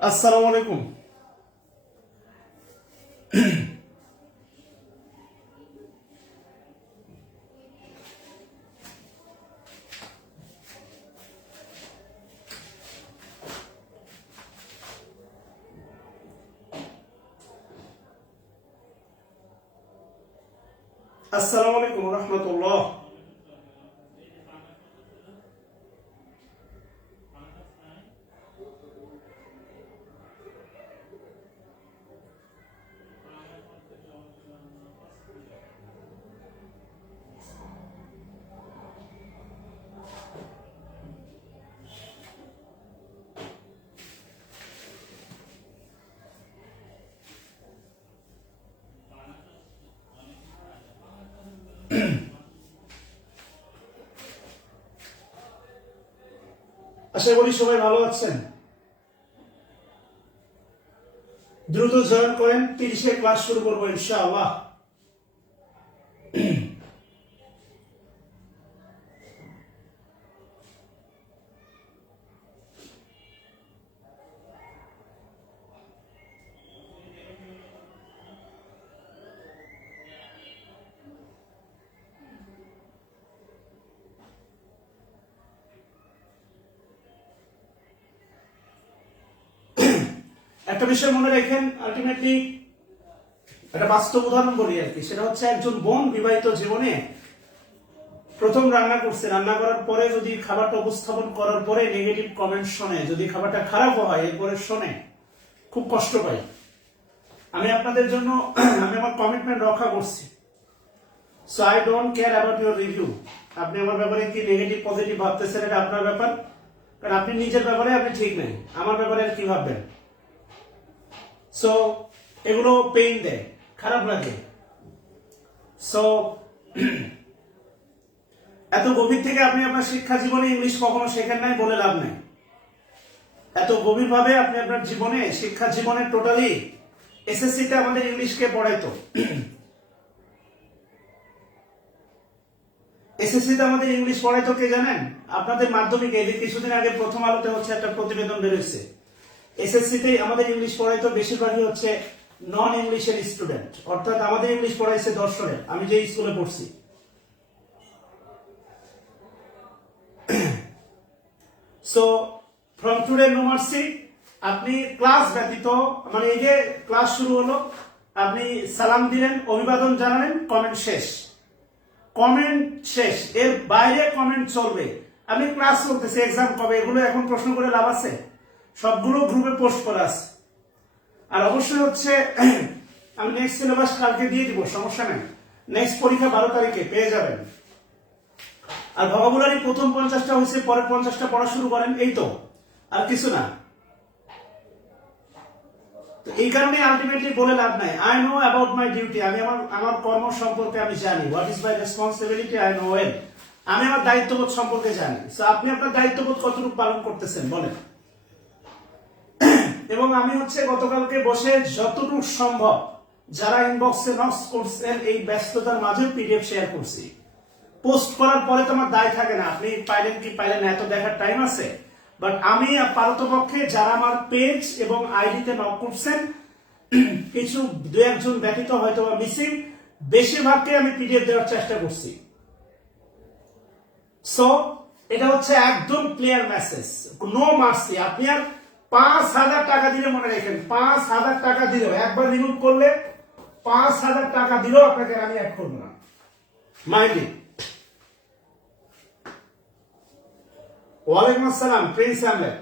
আসসালামু আলাইকুম। আসসালামু আলাইকুম ওয়া রাহমাতুল্লাহ। আশা করি সবাই ভালো আছেন। দ্রুত জয়েন করেন, 30-এ ক্লাস শুরু করবো ইনশাআল্লাহ। একটা বিষয় মনে রাখেন, আলটিমেটলি একটা বাস্তব উদাহরণ বলি আর কি। সেটা হচ্ছে একজন বোন বিবাহিত জীবনে প্রথম রান্না করছে, রান্না করার পরে যদি খাবারটা উপস্থাপন করার পরে নেগেটিভ কমেন্ট শোনে, যদি খাবারটা খারাপ হয় এরপরে শোনে, খুব কষ্ট পাই। আমি আপনাদের জন্য আমি আমার কমিটমেন্ট রক্ষা করছি। So I don't care about your review. আপনি আমার ব্যাপারে কি নেগেটিভ পজিটিভ ভাবতেছেন এটা আপনার ব্যাপার, কারণ আপনি নিজের ব্যাপারে আপনি ঠিক নেই, আমার ব্যাপারে আর কি ভাববেন। সো এগুলো পেইন দেয়, খারাপ লাগে। সো এত গভীর থেকে আপনি আপনার শিক্ষা জীবনে ইংলিশ কখনো শেখেন নাই বলে লাভ নেই। এত গভীর ভাবে আপনি আপনার জীবনে শিক্ষা জীবনে টোটালি এসএসসিতে আমাদের ইংলিশকে পড়াইতো। এসএসসিতে আমাদের ইংলিশ পড়াইতো কে জানেন? আপনাদের মাধ্যমিকে এই কিছুদিন আগে প্রথম আলোতে হচ্ছে একটা প্রতিবেদন বেরোচ্ছে। এসএসসিতে আমাদের ইংলিশ পড়াইতো বেশিরভাগই হচ্ছে নন ইংলিশের স্টুডেন্ট, অর্থাৎ আমাদের ইংলিশ পড়াইছে 10 জনের, আমি যে স্কুলে পড়ছি। So from today no mercy. আপনি ক্লাস ব্যতীত, মানে এই যে ক্লাস শুরু হলো, আপনি সালাম দিলেন, অভিবাদন জানালেন, কমেন্ট শেষ। কমেন্ট শেষ, এর বাইরে কমেন্ট চলবে। আপনি ক্লাস চলতেছে, এক্সাম কবে, এগুলো এখন প্রশ্ন করে লাভ আছে? সবগুলো গ্রুপে পোস্ট করা আছে। আর অবশ্যই হচ্ছে আমি নেক্সট সিলেবাস কালকে দিয়ে দিব, সমস্যা নেই। নেক্সট পরীক্ষা 12 তারিখে পেয়ে যাবেন। আর ভোকাবুলারি প্রথম 50টা হয়েছে, পরের 50টা পড়া শুরু করেন, এই তো, আর কিছু না। তো এই কারণে আলটিমেটলি বলে লাভ নাই। I know about my duty. আমি আমার কর্ম সম্পর্কে আমি জানি। What is my responsibility I know well. আমি আমার দায়িত্ববোধ সম্পর্কে জানি। সো আপনি আপনার দায়িত্ববোধ কতটুকু পালন করতেছেন বলেন। এবং আমি হচ্ছে গতকালকে বসে যতটুকু সম্ভব যারা ইনবক্সে নক্স করছেন এই ব্যস্ততার মাঝে পিডিএফ শেয়ার করছি। পোস্ট করার পরে তো আমার দায় থাকে না, আপনি পাইলেন কি পাইলেন না এত দেখার টাইম আছে। বাট আমি পারতপক্ষে যারা আমার পেজ এবং আইডিতে নক করছেন, কিছু 2-1 জন ব্যতীত হয়তো বা মিসিং, বেশিরভাগকে আমি পিডিএফ দেওয়ার চেষ্টা করছি। সো এটা হচ্ছে একদম ক্লিয়ার মেসেজ, নো মার্সি। আপনি আর 5,000 টাকা দিলে, মনে রাখেন 5,000 টাকা দিলেও, একবার রিমুভ করলে 5,000 টাকা দিলেও আপনাকে আমি অ্যাড করবো না, মাইন্ডলি। ওয়ালাইকুম আসসালাম Prince Hamlet.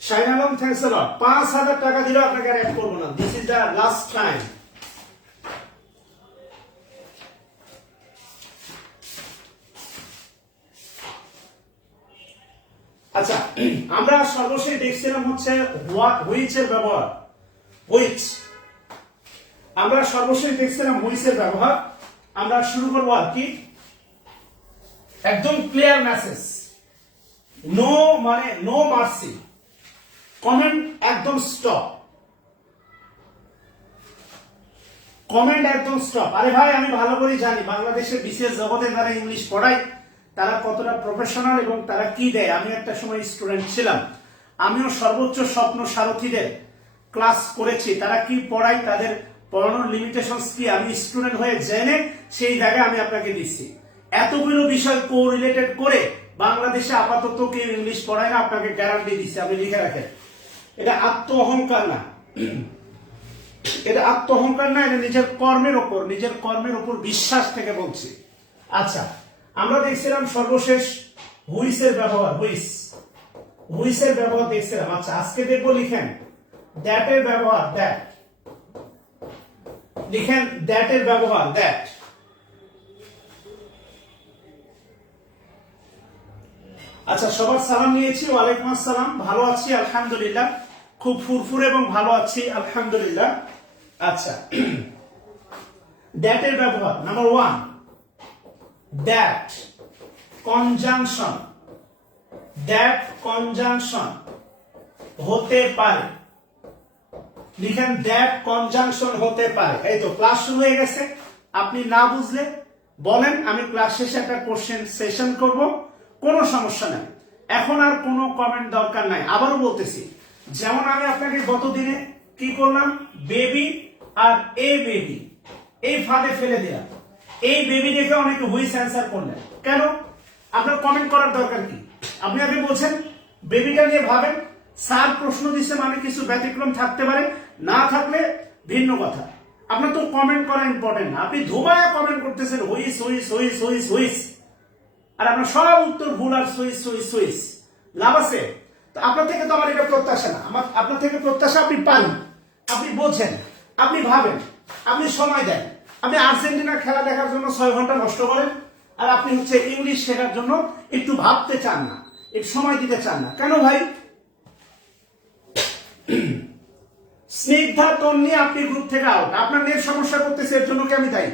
Shain Alam, thanks a lot. 5,000 টাকা দিলেও আপনাকে অ্যাড করবো না। This is the last time. আচ্ছা, আমরা সর্বশেষ দেখছিলাম হচ্ছে হুইচ এর ব্যবহার। হুইচ আমরা সর্বশেষ দেখছিলাম হুইচ এর ব্যবহার। আমরা শুরু করবো আর কি, একদম ক্লিয়ার মেসেজ, নো মানে নো মার্সি। কমেন্ট একদম স্টপ, কমেন্ট একদম স্টপ। আরে ভাই আমি ভালো করে জানি বাংলাদেশের বিশেষ জগতে যারা ইংলিশ পড়ায় তারা কতটা প্রফেশনাল এবং তারা কি দেয়। আমি একটা সময় স্টুডেন্ট ছিলাম, আমিও সর্বোচ্চ স্বপ্ন সারথীদের ক্লাস করেছি, তারা কি পড়ায়, তাদের পড়ানোর লিমিটেশনস কি, আমি স্টুডেন্ট হয়ে জেনে সেই জায়গায় আমি আপনাকে দিচ্ছি। এতগুলো বিষয় কোরিলেটেড করে বাংলাদেশে আপাতত কেউ ইংলিশ পড়ায় না, আপনাকে গ্যারান্টি দিচ্ছি, আপনি লিখে রাখেন। এটা আত্ম অহংকার না, এটা আত্ম অহংকার না, এটা নিজের কর্মের ওপর বিশ্বাস থেকে বলছি। আচ্ছা, আমরা দেখছিলাম সর্বশেষ হুইসের ব্যবহার, হুইসের ব্যবহার দেখছিলাম। আচ্ছা, আজকে দেখবো লিখেন দ্যাট এর ব্যবহার, দ্যাট লিখেন, দ্যাট এর ব্যবহার, দ্যাট। আচ্ছা, সবার সালাম নিয়েছি, ওয়ালাইকুম আসসালাম, ভালো আছি আলহামদুলিল্লাহ, খুব ফুরফুরে এবং ভালো আছি আলহামদুলিল্লাহ। আচ্ছা, দ্যাট এর ব্যবহার number 1, that conjunction, that conjunction হতে পারে, লিখেন দ্যাট কনজাংশন হতে পারে। এই তো ক্লাস শুরু হয়ে গেছে, আপনি না বুঝলে বলেন, আমি ক্লাস শেষে একটা কোশ্চেন সেশন করব, কোনো সমস্যা নেই, এখন আর কোনো কমেন্ট দরকার নাই। আবারও বলতেছি, যেমন আমি আপনাকে গত দিনে কি করলাম, বেবি আর এ বেবি এই ফাঁদে ফেলে দিলাম, এই বেবি দেখে অনেকে হুইস অ্যান্সার করলেন, কেন? আপনার কমেন্ট করার দরকার কি? আপনি আগে বলছেন বেবিটা নিয়ে ভাবেন, স্যার প্রশ্ন দিচ্ছে মানে কিছু ব্যতিক্রম থাকতে পারে, না থাকলে ভিন্ন কথা। আপনার তো কমেন্ট করা ইম্পর্টেন্ট না, আপনি ধোবায়া কমেন্ট করতেছেন হুইস হুইস হুইস হুইস হুইস, আর আপনার সব উত্তর ভুল আর সুইস সুইস সুইস, লাভ আছে? তো আপনার থেকে তো আমার এটা প্রত্যাশা না, আমার আপনার থেকে প্রত্যাশা আপনি পান, আপনি বোঝেন, আপনি ভাবেন, আপনি সময় দেন। আপনি আর্জেন্টিনার খেলা দেখার জন্য 6 ঘন্টা নষ্ট করেন, আর আপনি হচ্ছে ইংলিশ শেখার জন্য একটু ভাবতে চান না, একটু সময় দিতে চান না, কেন ভাই? স্নিগ্ধা তন্নি আপনি গ্রুপ থেকে আউট, আপনার নেট সমস্যা করতেছে, এর জন্য কি আমি দায়ী?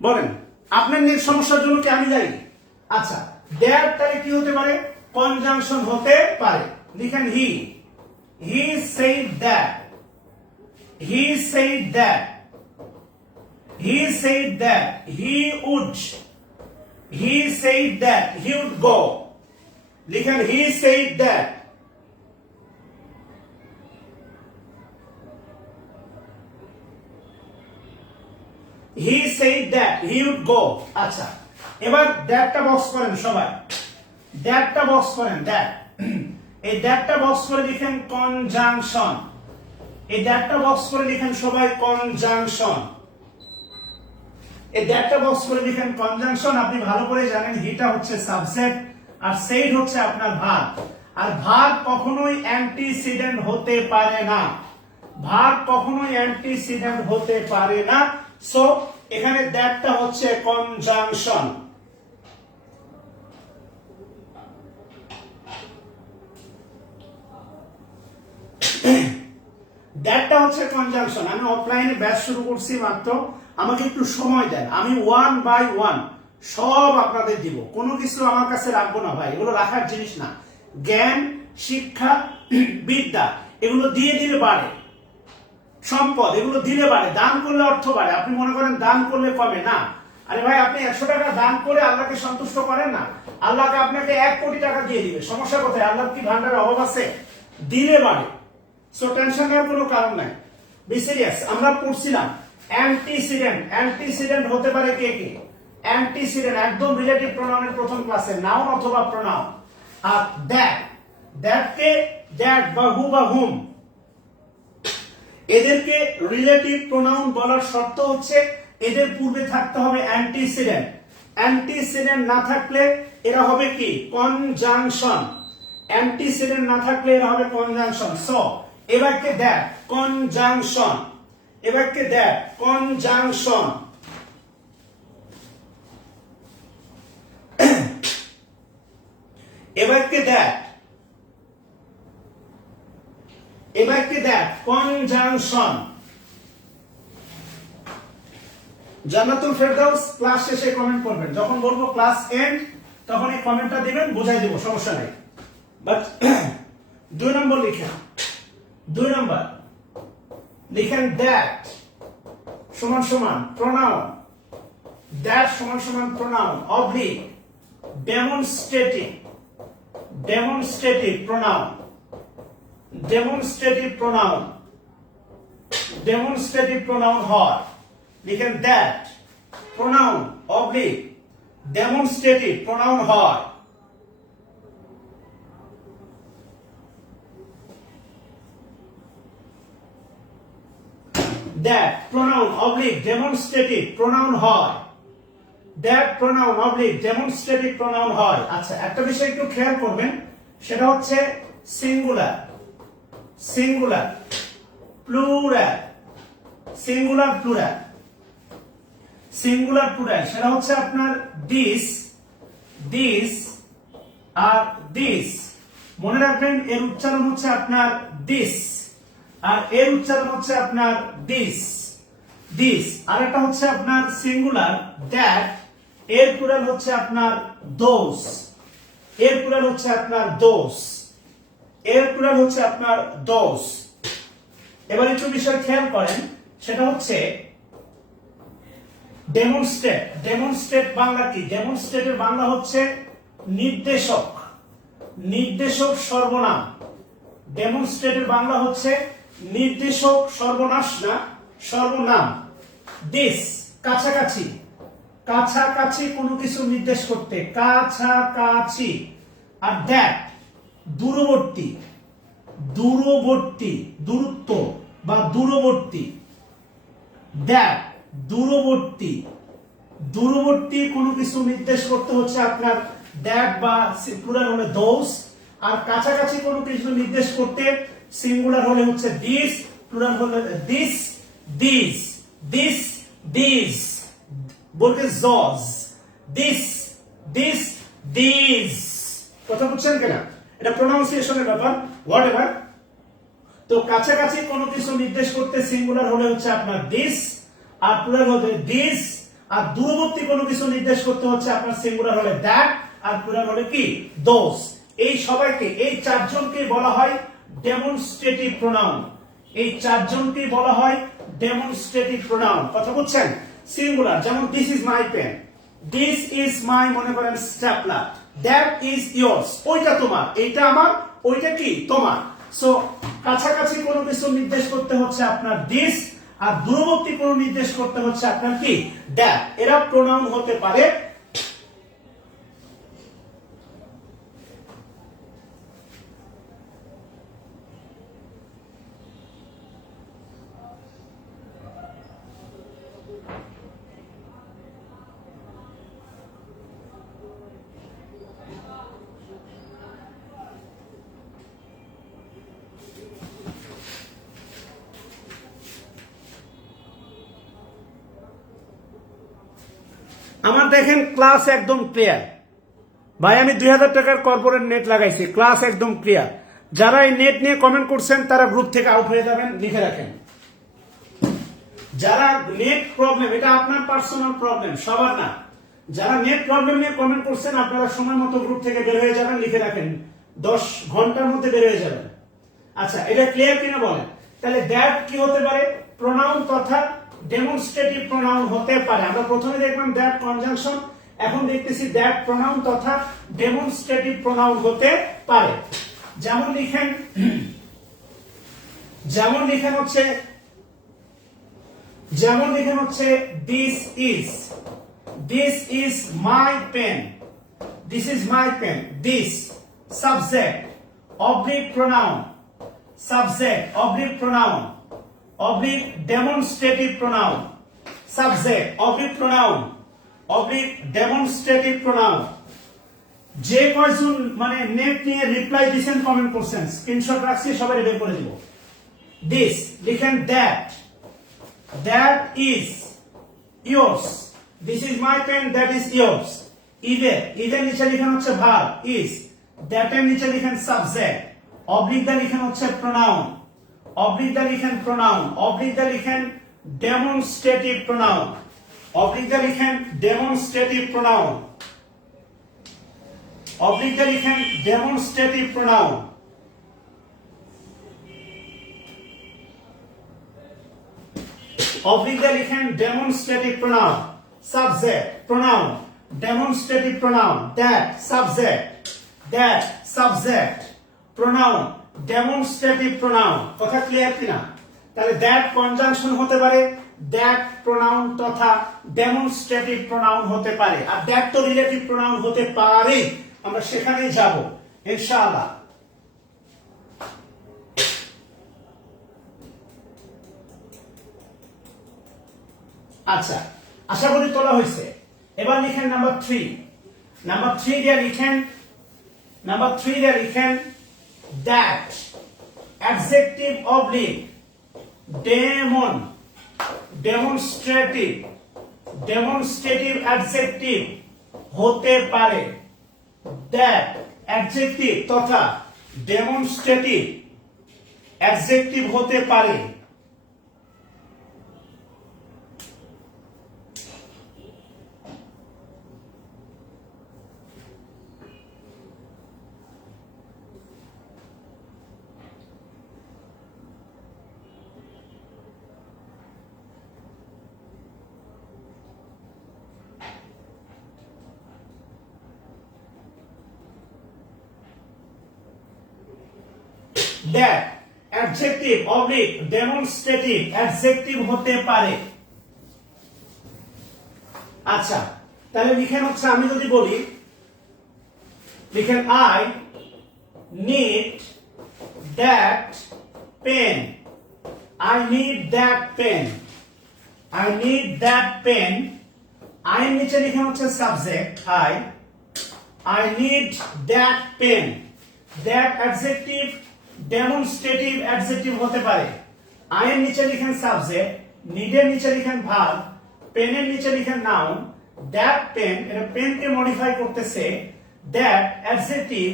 বলেন, আপনার নেট সমস্যার জন্য কি আমি দায়ী? আচ্ছা, দ্যাট তাহলে কি হতে পারে? কনজাংশন হতে পারে, লিখেন he, he said that, he said that, he said that he would, he said that he would go, লিখেন he said that, he said that he would go। আচ্ছা, এবার দ্যাটটা বক্স করেন সবাই, দ্যাটটা বক্স করেন, দ্যাট, এই দ্যাটটা বক্স করে লিখেন conjunction, এই দ্যাটটা বক্স করে লিখেন সবাই কনজাংশন, এই দ্যাটটা বক্স করে লিখেন কনজাংশন। আপনি ভালো করে জানেন হিটা হচ্ছে সাবজেক্ট আর সেইড হচ্ছে আপনার ভার্ব, আর ভার্ব কখনোই অ্যান্টিসিডেন্ট হতে পারে না, ভার্ব কখনোই অ্যান্টিসিডেন্ট হতে পারে না। সো এখানে দ্যাটটা হচ্ছে কনজাংশন। দ্যাটটা হচ্ছে কনজাংশন। আমি অফলাইনে ব্যাচ শুরু করছি মাত্র, আমাকে একটু সময় দেন, আমি 1 বাই 1 সব আপনাদের দিব, কোনো কিছু আমার কাছে রাখবো না ভাই, এগুলো রাখার জিনিস না। জ্ঞান, শিক্ষা, বিদ্যা এগুলো দিয়ে দিলে বাড়ে, সম্পদ এগুলো দিলে বাড়ে, দান করলে অর্থ বাড়ে। আপনি মনে করেন দান করলে কমে না, আরে ভাই আপনি 100 টাকা দান করে আল্লাহকে সন্তুষ্ট করেন না, আল্লাহকে আপনাকে 1 কোটি টাকা দিয়ে দিবে, সমস্যা কোথায়? আল্লাহর কি ভান্ডারের অভাব আছে? দিলে বাড়ে। সো টেনশন নেওয়ার কোনো কারণ নাই, বি সিরিয়াস। আমরা পড়ছিলাম অ্যান্টিসিডেন্ট, অ্যান্টিসিডেন্ট হতে পারে কে কে? অ্যান্টিসিডেন্ট একদম রিলেটিভ প্রোনাউনের প্রথম ক্লাসে, নাউন অথবা প্রোনাউন। আর দ্যাট, দ্যাটকে দ্যাট বা হু বা হুম, এদেরকে রিলেটিভ প্রোনাউন বলার শর্ত হচ্ছে এদের পূর্বে থাকতে হবে অ্যান্টিসিডেন্ট, অ্যান্টিসিডেন্ট না থাকলে এরা হবে কি? কনজাংশন, অ্যান্টিসিডেন্ট না থাকলে এরা হবে কনজাংশন। সো এবারকে দ্যাট কনজাংশন, এবারকে দ্যাট কনজাংশন, এবারকে দ্যাট, এবারকে that conjunction. Jannatul Ferdous class শেষে কমেন্ট করবেন, যখন বলবো ক্লাস এন্ড তখন এই কমেন্টটা দিবেন, বুঝাই দেব, সমস্যা নেই। বাট 2 নম্বর লিখেন, 2 নম্বর লিখেন that সমান সমান pronoun, that সমান সমান pronoun oblique demonstrative pronoun, demonstrative pronoun হয়, লিখেন that pronoun oblique demonstrative pronoun হয়। that pronoun oblique demonstrative pronoun হয়, that pronoun oblique demonstrative pronoun হয়। আচ্ছা, একটা বিষয় একটু খেয়াল করবেন, সেটা হচ্ছে singular, singular plural, singular plural, singular plural সেটা হচ্ছে আপনার দিস, দিস আর দিস। মনে রাখবেন এর উচ্চারণ হচ্ছে আপনার দিস আর এর উচ্চারণ হচ্ছে আপনার দিস, দিস। আর একটা হচ্ছে আপনার সিঙ্গুলার দ্যাট, এর প্লুরাল হচ্ছে আপনার দোস, এর প্লুরাল হচ্ছে আপনার দোস, এর প্লুরাল হচ্ছে আপনার দোস। এবার একটু বিষয় খেয়াল করেন, সেটা হচ্ছে ডেমনস্ট্রেট, ডেমনস্ট্রেট বাংলা কি? ডেমনস্ট্রেটের বাংলা হচ্ছে নির্দেশক, নির্দেশক সর্বনাম। ডেমনস্ট্রেটের বাংলা হচ্ছে নির্দেশক সর্বনাশ না সর্বনাম। দিস কাছাকাছি, কাছাকাছি কোনো কিছু নির্দেশ করতে, কাছাকাছি। আর দ্যাট দূরবর্তী, দূরবর্তী, দূরত্ব বা দূরবর্তী। দ্যাট দূরবর্তী, দূরবর্তী কোনো কিছু নির্দেশ করতে হচ্ছে আপনার দ্যাট বা প্লুরাল হলে দোস। আর কাছাকাছি কোনো কিছু নির্দেশ করতে সিঙ্গুলার হলে হচ্ছে দিস, প্লুরাল হলে দিস, দিস, দিস, দিস, বলতে জজ, দিস, দিস, দিস। কথা বুঝছেন কিনা? এটা প্রোনাউন্সিয়েশনের ব্যাপার, হোয়াট এভার। তো কাছাকাছি কোনো কিছু নির্দেশ করতে সিঙ্গুলার হলে হচ্ছে আপনার দিস আর প্লুরাল হলে দিস। আর দূরবর্তী কোনো কিছু নির্দেশ করতে হচ্ছে আপনার সিঙ্গুলার হলে দ্যাট আর প্লুরাল হলে কি? দোস। এই সবাইকে, এই চারজনকে বলা হয় ডেমনস্ট্রেটিভ প্রোনাউন। এই চারজনকে বলা হয় ডেমনস্ট্রেটিভ প্রোনাউন। কথা বুঝছেন? সিঙ্গুলার যেমন this is my pen, this is my মনে করেন স্ট্যাপলার, দ্যাট ইজ ইয়ার্স, ওইটা তোমার, এইটা আমার, ওইটা কি তোমার। সো কাছাকাছি কোনো কিছু নির্দেশ করতে হচ্ছে আপনার দিস আর দূরবর্তী কোনো নির্দেশ করতে হচ্ছে আপনার কি? দ্যাট। এরা প্রোনাউন হতে পারে। আমার দেখেন ক্লাস একদম ক্লিয়ার ভাই, আমি 2000 টাকার কর্পোরেট নেট লাগাইছি, ক্লাস একদম ক্লিয়ার। যারা এই নেট নিয়ে কমেন্ট করছেন তারা গ্রুপ থেকে আউট হয়ে যাবেন, লিখে রাখেন। যারা নেট প্রবলেম, এটা আপনার পার্সোনাল প্রবলেম, সবার না। যারা নেট প্রবলেম নিয়ে কমেন্ট করছেন আপনারা সময় মতো গ্রুপ থেকে বের হয়ে যাবেন, লিখে রাখেন 10 ঘন্টার মধ্যে বের হয়ে যাবেন। আচ্ছা, এটা ক্লিয়ার কিনা বলেন? তাহলে দ্যাট কি হতে পারে? প্রোনাউন তথা ডেমনস্ট্রেটিভ প্রোনাউন হতে পারে। আমরা প্রথমে দেখলাম দ্যাট কনজাংশন, এখন দেখতেছি দ্যাট প্রোনাউন তথা ডেমনস্ট্রেটিভ প্রোনাউন হতে পারে। যেমন লিখেন, যেমন লিখেন হচ্ছে, যেমন লিখেন হচ্ছে this is, this is my pen, this is my pen. This subject oblique pronoun, subject oblique pronoun, oblique demonstrative pronoun, subject oblique pronoun, oblique demonstrative pronoun। যে কয়জন মানে নেট নিয়ে রিপ্লাই দিয়েছেন, কমেন্ট করছেন, স্ক্রিনশট রাখছি, সবাই বের করে দিব। দিস লিখেন that, that is yours, this is my pen, that is yours। Even, even নিচে লিখেন হচ্ছে ভার্ব ইজ, দ্যাট এর নিচে লিখেন সাবজেক্ট, অবলিক দা লিখেন হচ্ছে প্রোনাউন, অবলিক দা লিখেন প্রোনাউন, অবলিক দা লিখেন ডেমনস্ট্রেটিভ প্রোনাউন, অবলিক দা লিখেন ডেমনস্ট্রেটিভ প্রোনাউন, অবলিক দা লিখেন ডেমনস্ট্রেটিভ প্রোনাউন। অবলিক দিয়ে লিখেন demonstrative pronoun, subject, pronoun, demonstrative pronoun, that subject, pronoun, demonstrative pronoun. কথা ক্লিয়ার কিনা? তাহলে দ্যাট কনজাংশন হতে পারে, দ্যাট প্রোনাউন তথা ডেমনস্ট্রেটিভ প্রোনাউন হতে পারে, আর দ্যাট তো রিলেটিভ প্রোনাউন হতে পারে। আমরা সেখানেই যাব ইনশাআল্লাহ। আচ্ছা, আশা করি তোলা হয়েছে। এবার লিখেন নাম্বার 3। নাম্বার 3 দিয়ে লিখেন that adjective oblique demonstrative adjective হতে পারে, দ্যাট অ্যাডজেক্টিভ তথা ডেমনস্ট্রেটিভ অ্যাডজেক্টিভ হতে পারে। That adjective oblique demonstrative adjective হতে পারে। আচ্ছা, তাহলে লিখেন হচ্ছে, আমি যদি বলি লিখেন I need that pen, I need that pen, I need that pen. I এর নিচে লিখেন হচ্ছে subject I need that pen. That adjective demonstrative adjective হতে পারে। আই এর নিচে লিখেন সাবজেক্ট, নিডের নিচে লিখেন ভার্ব, পেনের নিচে লিখেন নাউন। দ্যাট পেন, এটা পেনকে মডিফাই করতেছে, that adjective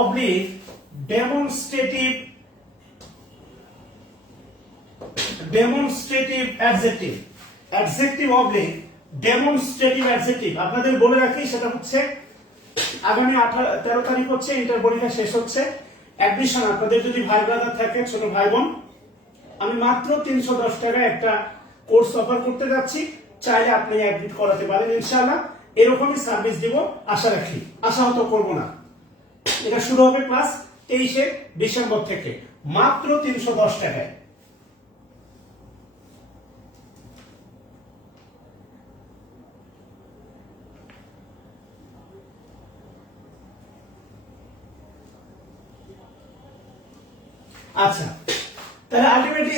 oblique demonstrative adjective, adjective oblique demonstrative adjective. আপনাদের বলে রাখি, সেটা হচ্ছে আগামী 13 তারিখ হচ্ছে ইন্টার পরীক্ষা শেষ হচ্ছে। অ্যাডমিশন আপনাদের যদি ভাই ব্রাদার থাকে, ছোট ভাই বোন, আমি মাত্র 310 টাকায় একটা কোর্স অফার করতে যাচ্ছি, চাইলে আপনি অ্যাডমিট করাতে পারেন ইনশাআল্লাহ। এরকমই সার্ভিস দিব আশা রাখি, আশাহত করব না। এটা শুরু হবে ক্লাস 23শে ডিসেম্বর থেকে, মাত্র 310 টাকায়। আচ্ছা, তাহলে আলটিমেটলি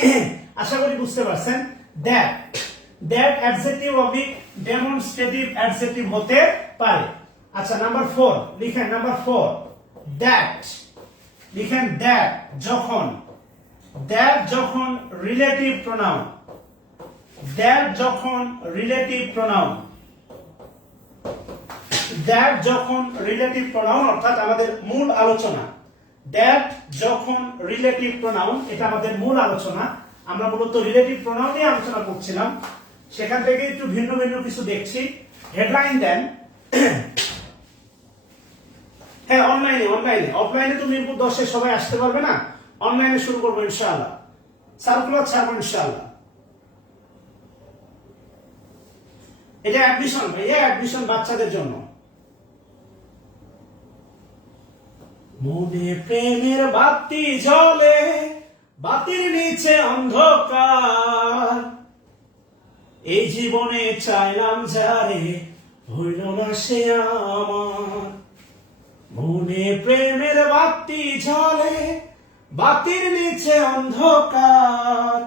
আশা করি বুঝতে পারছেন, that adjective oblique demonstrative adjective হতে পারে। আচ্ছা, নাম্বার 4 লিখেন, নাম্বার 4 দ্যাট লিখেন দ্যাট যখন রিলেটিভ প্রোনাউন, দ্যাট যখন রিলেটিভ প্রোনাউন অর্থাৎ আমাদের মূল আলোচনা, দ্যাট যখন রিলেটিভ প্রোনাউন, এটা আমাদের মূল আলোচনা। আমরা মূলত রিলেটিভ প্রোনাউন নিয়ে আলোচনা করছিলাম, সেখান থেকে একটু ভিন্ন ভিন্ন কিছু দেখছি। Headline then. হ্যাঁ, অনলাইনে, অফলাইনে তো মিরপুর 10-এ সবাই আসতে পারবে না, অনলাইনে শুরু করবো ইনশাআল্লাহ, সার্কুলার ছাড়বো ইনশাআল্লাহ। এটা অ্যাডমিশন ভাইয়া, অ্যাডমিশন বাচ্চাদের জন্য। মনে প্রেমের বাতি জ্বলে, বাতির নিচে অন্ধকার, এই জীবনে চাইলাম যারে, হইল না সে আমার। মনে প্রেমের বাতি জ্বলে, বাতির নিচে অন্ধকার,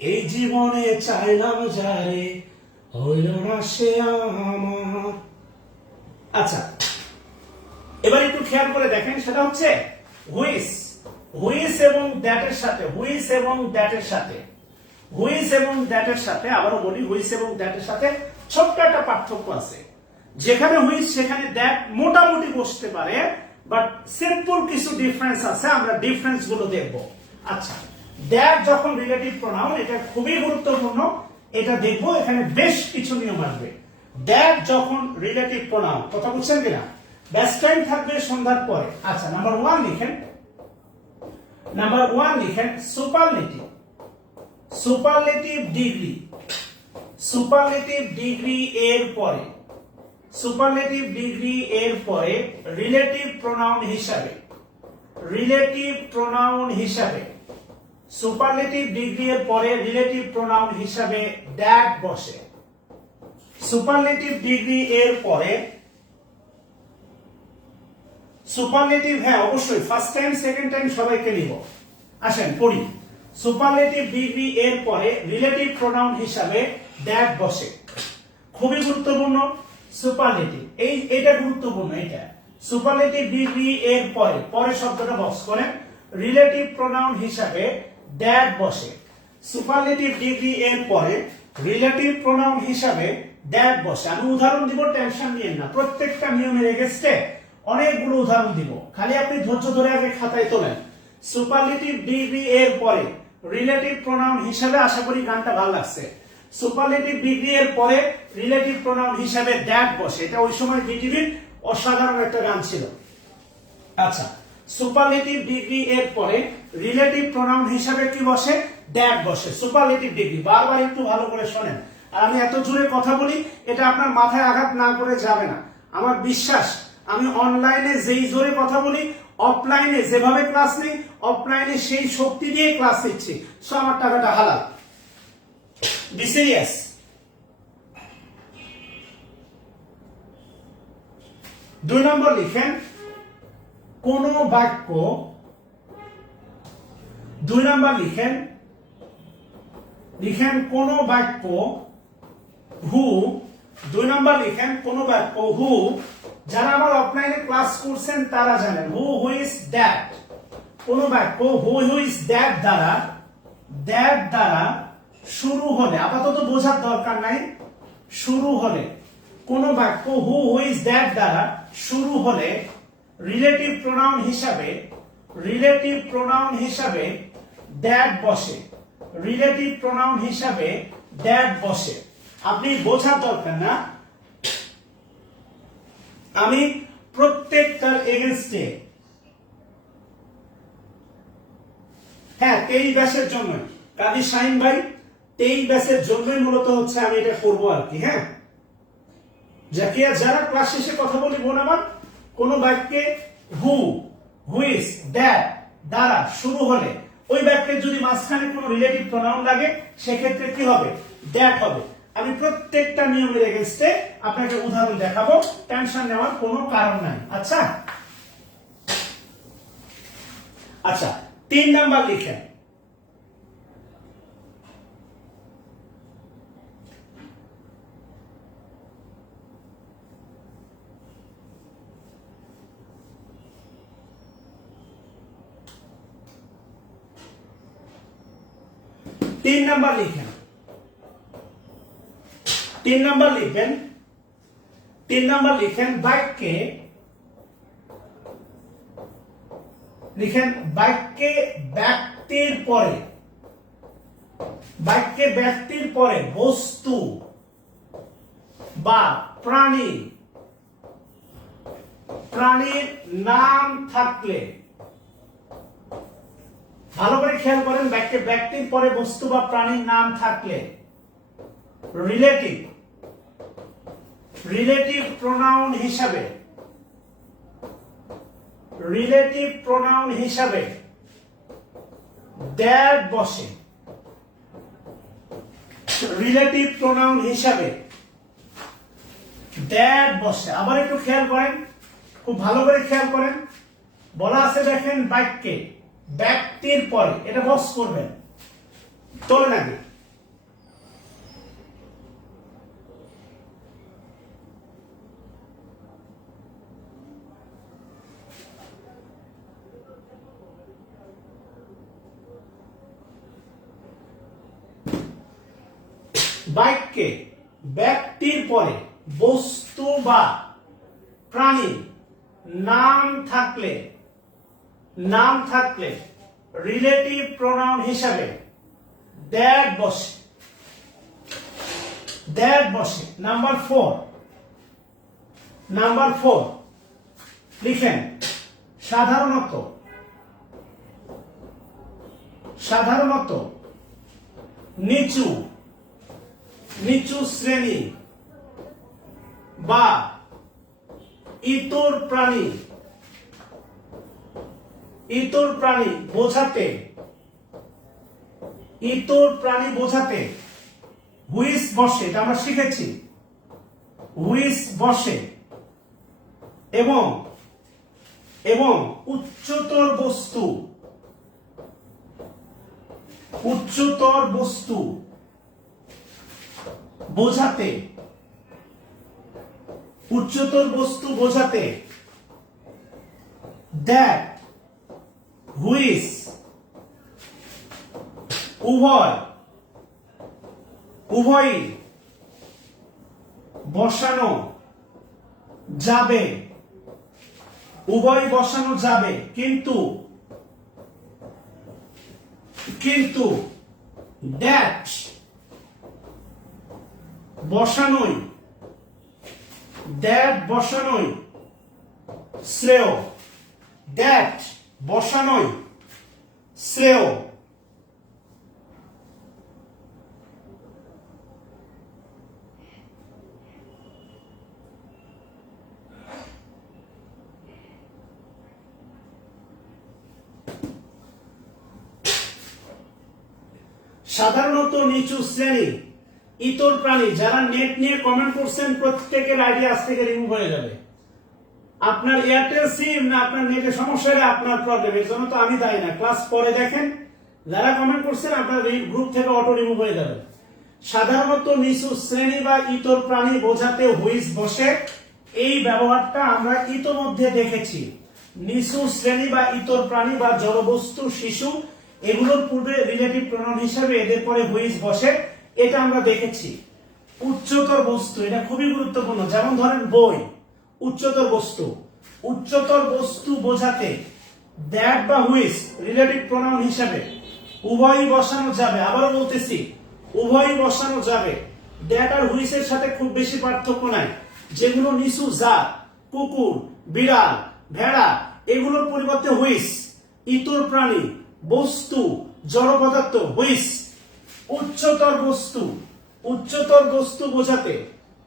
এই জীবনে চাইলাম যারে, হইল না সে আমার। আচ্ছা, এবার একটু খেয়াল করে দেখেন, সেটা হচ্ছে হুইস এবং দ্যাটের সাথে, হুইস এবং দ্যাটের সাথে আবারও বলি, হুইস এবং দ্যাটের সাথে ছোট্ট একটা পার্থক্য আছে। যেখানে হুইস সেখানে দ্যাট মোটামুটি বসতে পারে, বাট সিম্পল কিছু ডিফারেন্স আছে, আমরা ডিফারেন্স গুলো দেখব। আচ্ছা, দ্যাট যখন রিলেটিভ প্রোনাউন, এটা খুবই গুরুত্বপূর্ণ, এটা দেখবো, এখানে বেশ কিছু নিয়ম আসবে। দ্যাট যখন রিলেটিভ প্রোনাউন, কথা বুঝছেন কিনা? বেস্ট টাইম থাকবে সন্ধ্যার পরে। আচ্ছা, নাম্বার 1 লিখেন superlative. Superlative degree, superlative degree এর পরে, সুপারলেটিভ ডিগ্রি এর পরে রিলেটিভ প্রোনাউন হিসাবে, রিলেটিভ প্রোনাউন হিসাবে, সুপারলেটিভ ডিগ্রি এর পরে রিলেটিভ প্রোনাউন হিসাবে দ্যাট বসে। সুপারলেটিভ ডিগ্রি এর পরে সুপারলেটিভ, হ্যাঁ অবশ্যই ফার্স্ট টাইম সেকেন্ড টাইম সবাইকে নিব, আসেন পড়ি। সুপারলেটিভ ডিগ্রি এর পরে রিলেটিভ প্রোনাউন হিসাবে দ্যাট বসে। খুবই গুরুত্বপূর্ণ সুপারলেটিভ, এটা গুরুত্বপূর্ণ। এটা সুপারলেটিভ ডিগ্রি এর পরে, পরে শব্দটা বক্স করেন, রিলেটিভ প্রোনাউন হিসাবে দ্যাট বসে। সুপারলেটিভ ডিগ্রি এর পরে রিলেটিভ প্রোনাউন হিসাবে দ্যাট বসে। আমি উদাহরণ দিব, টেনশন নিয়েন না, প্রত্যেকটা নিয়মের এগেইনস্টে অনেকগুলো উদাহরণ দিব, খালি আপনি ধৈর্য ধরে আগে খাতায় তোলেন। সুপারলেটিভ ডিগ্রি এর পরে রিলেটিভ প্রোনাউন হিসাবে, আশা করি গানটা ভালো লাগছে। সুপারলেটিভ ডিগ্রি এর পরে রিলেটিভ প্রোনাউন হিসাবে দ্যাট বসে। এটা ওই সময় বিটিভির অসাধারণ একটা গান ছিল। আচ্ছা, সুপারলেটিভ ডিগ্রি এর পরে রিলেটিভ প্রোনাউন হিসাবে কি বসে? দ্যাট বসে। সুপারলেটিভ ডিগ্রি, বারবার একটু ভালো করে শোনেন। আর আমি এত জোরে কথা বলি, এটা আপনার মাথায় আঘাত না করে যাবে না। আমার বিশ্বাস, আমি অনলাইনে যেই জোরে কথা বলি, অফলাইনে যেভাবে ক্লাস নেই, অফলাইনে সেই শক্তি দিয়ে ক্লাস নিচ্ছি। সো আমার টাকাটা হালাল। Be serious. দুই নম্বর লিখেন কোন বাক্য, দুই নম্বর লিখেন, লিখেন কোন বাক্য হু, দুই নম্বর লিখেন কোন বাক্য হু, যারা আমার অফলাইনে ক্লাস করছেন তারা জানেন, হু হুইজ দ্যাট। কোন বাক্য হু হুইজ দ্যাট দ্বারা, দ্যাট দ্বারা শুরু হলে, আপাতত বোঝার দরকার নাই, শুরু হলে, কোন বাক্য হু হুইজ দ্যাট দ্বারা শুরু হলে রিলেটিভ প্রোনাউন হিসাবে, রিলেটিভ প্রোনাউন হিসাবে দ্যাট বসে, রিলেটিভ প্রোনাউন হিসাবে দ্যাট বসে। আপনি বোঝার দরকার না, আমি প্রত্যেকটার এগেইনস্টে, হ্যাঁ 23 ব্যাচের জন্য, কাজী শাহিন ভাই 23 ব্যাচের জন্যই মূলত হচ্ছে আমি এটা করবো আর কি। হ্যাঁ, জাকিয়া যারা ক্লাস শেষে কথা বলি বোন আমার, কোন বাক্যে হু হুইজ দ্যাট দ্বারা শুরু হলে ওই বাক্যের যদি মাঝখানে কোনো রিলেটিভ প্রোনাউন লাগে, সেক্ষেত্রে কি হবে? দ্যাট হবে। আমি প্রত্যেকটা নিয়মের এগেইনস্টে আপনাকে উদাহরণ দেখাবো, টেনশন নেওয়ার কোনো কারণ নাই। আচ্ছা আচ্ছা, 3 নাম্বার লিখেন, তিন নাম্বার লিখেন, 3 নাম্বার লিখেন, 3 নাম্বার লিখেন বাক্যে, লিখেন বাক্যে ব্যক্তির পরে, বাক্যে ব্যক্তির পরে বস্তু বা প্রাণী, প্রাণীর নাম থাকলে, ভালো করে খেয়াল করেন, বাক্যে ব্যক্তির পরে বস্তু বা প্রাণীর নাম থাকলে রিলেটিভ, রিলেটিভ প্রোনাউন হিসাবে, রিলেটিভ প্রোনাউন হিসাবে দ্যাট বসে, রিলেটিভ প্রোনাউন হিসাবে দ্যাট বসে। আবার একটু খেয়াল করেন, খুব ভালো করে খেয়াল করেন, বলা আছে দেখেন বাক্যে ব্যক্তির পরে, এটা বক্স করবেন, তোলেন আগে। বাক্যে ব্যক্তির পরে বস্তু বা প্রাণী নাম থাকলে, নাম থাকলে রিলেটিভ প্রোনাউন হিসাবে দ্যাট বসে, দ্যাট বসে। নাম্বার 4, নাম্বার 4 লিখেন সাধারণত, সাধারণত নিচু, নিচু শ্রেণী বা ইতর প্রাণী, ইতর প্রাণী বোঝাতে, ইতর প্রাণী বোঝাতে হুইস বসে, এটা আমরা শিখেছি, হুইস বসে এবং এবং উচ্চতর বস্তু, উচ্চতর বস্তু বোঝাতে, উচ্চতর বস্তু বোঝাতে দ্যাট হুইস উভয়, উভয়ই বসানো যাবে, উভয় বসানো যাবে, কিন্তু কিন্তু দ্যাট বসানোই, দ্যাট বসানোই শ্রেয়, দ্যাট বসানোই শ্রেয়। সাধারণত নিচু শ্রেণী ইতর প্রাণী, যারা নেট নিয়ে কমেন্ট করছেন প্রত্যেকের আইডি আজ থেকে রিমুভ হয়ে যাবে। আপনার এয়ারটেল সিম না আপনার নেটের সমস্যা, আপনার প্রবলেম, এর জন্য তো আমি দায়ী না। ক্লাস পরে দেখেন, যারা কমেন্ট করছেন আপনার গ্রুপ থেকে অটো রিমুভ হয়ে যাবে। সাধারণত নিচু শ্রেণী বা ইতর প্রাণী বোঝাতে হুইস বসে, এই ব্যবহারটা আমরা ইতোমধ্যে দেখেছি। নিচু শ্রেণী বা ইতর প্রাণী বা জড়বস্তু, শিশু, এগুলোর পূর্বে রিলেটিভ প্রোনাউন হিসেবে এদের পরে হুইস বসে, এটা আমরা দেখেছি। উচ্চতর বস্তু, এটা খুবই গুরুত্বপূর্ণ। যেমন ধরেন বই, উচ্চতর বস্তু, উচ্চতর বস্তু বোঝাতে দ্যাট বা হুইস রিলেটিভ প্রোনাউন হিসেবে উভয়ই বসানো যাবে। আবারও বলতেছি, উভয়ই বসানো যাবে। দ্যাট আর হুইসের সাথে খুব বেশি পার্থক্য নাই। যেগুলো নিচু জাত, কুকুর, বিড়াল, ভেড়া, এগুলোর পরিবর্তে হুইস। ইতর প্রাণী, বস্তু, জড় পদার্থ, হুইস। উচ্চতর বস্তু, উচ্চতর বস্তু বোঝাতে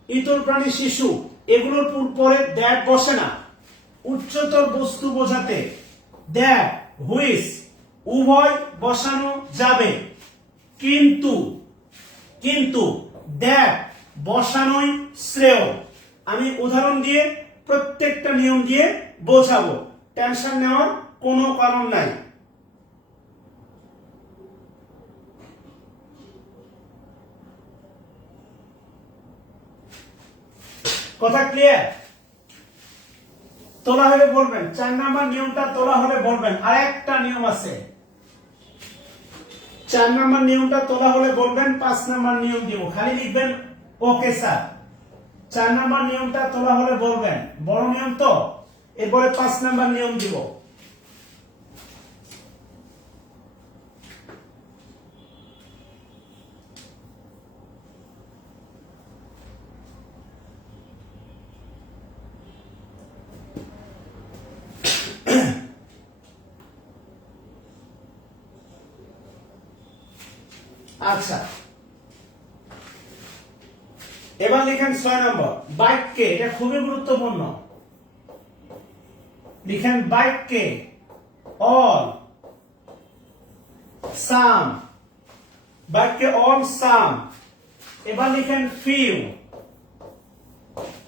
ইতর প্রাণী, শিশু, এগুলোর পরে দ্যাট বসে না। উচ্চতর বস্তু বোঝাতে দ্যাট, হুইস উভয় বসানো যাবে, কিন্তু কিন্তু দ্যাট বসানোই শ্রেয়। আমি উদাহরণ দিয়ে প্রত্যেকটা নিয়ম দিয়ে বোঝাবো, টেনশন নেওয়ার কোনো কারণ নাই। কথা ক্লিয়ার? তোলা হলে বলবেন। 4 নাম্বার নিয়মটা তোলা হলে বলবেন। আর একটা নিয়ম আছে, 4 নাম্বার নিয়মটা তোলা হলে বলবেন, 5 নাম্বার নিয়ম দিব, খালি লিখবেন ওকে স্যার। 4 নাম্বার নিয়মটা তোলা হলে বলবেন, বড় নিয়ম তো, এরপরে 5 নাম্বার নিয়ম দিব। আচ্ছা, এবার লিখেন 6 নম্বর বাক্যে, এটা খুবই গুরুত্বপূর্ণ। লিখেন বাক্যে অল, সাম, বাক্যে অল, সাম। এবার লিখেন ফিউ,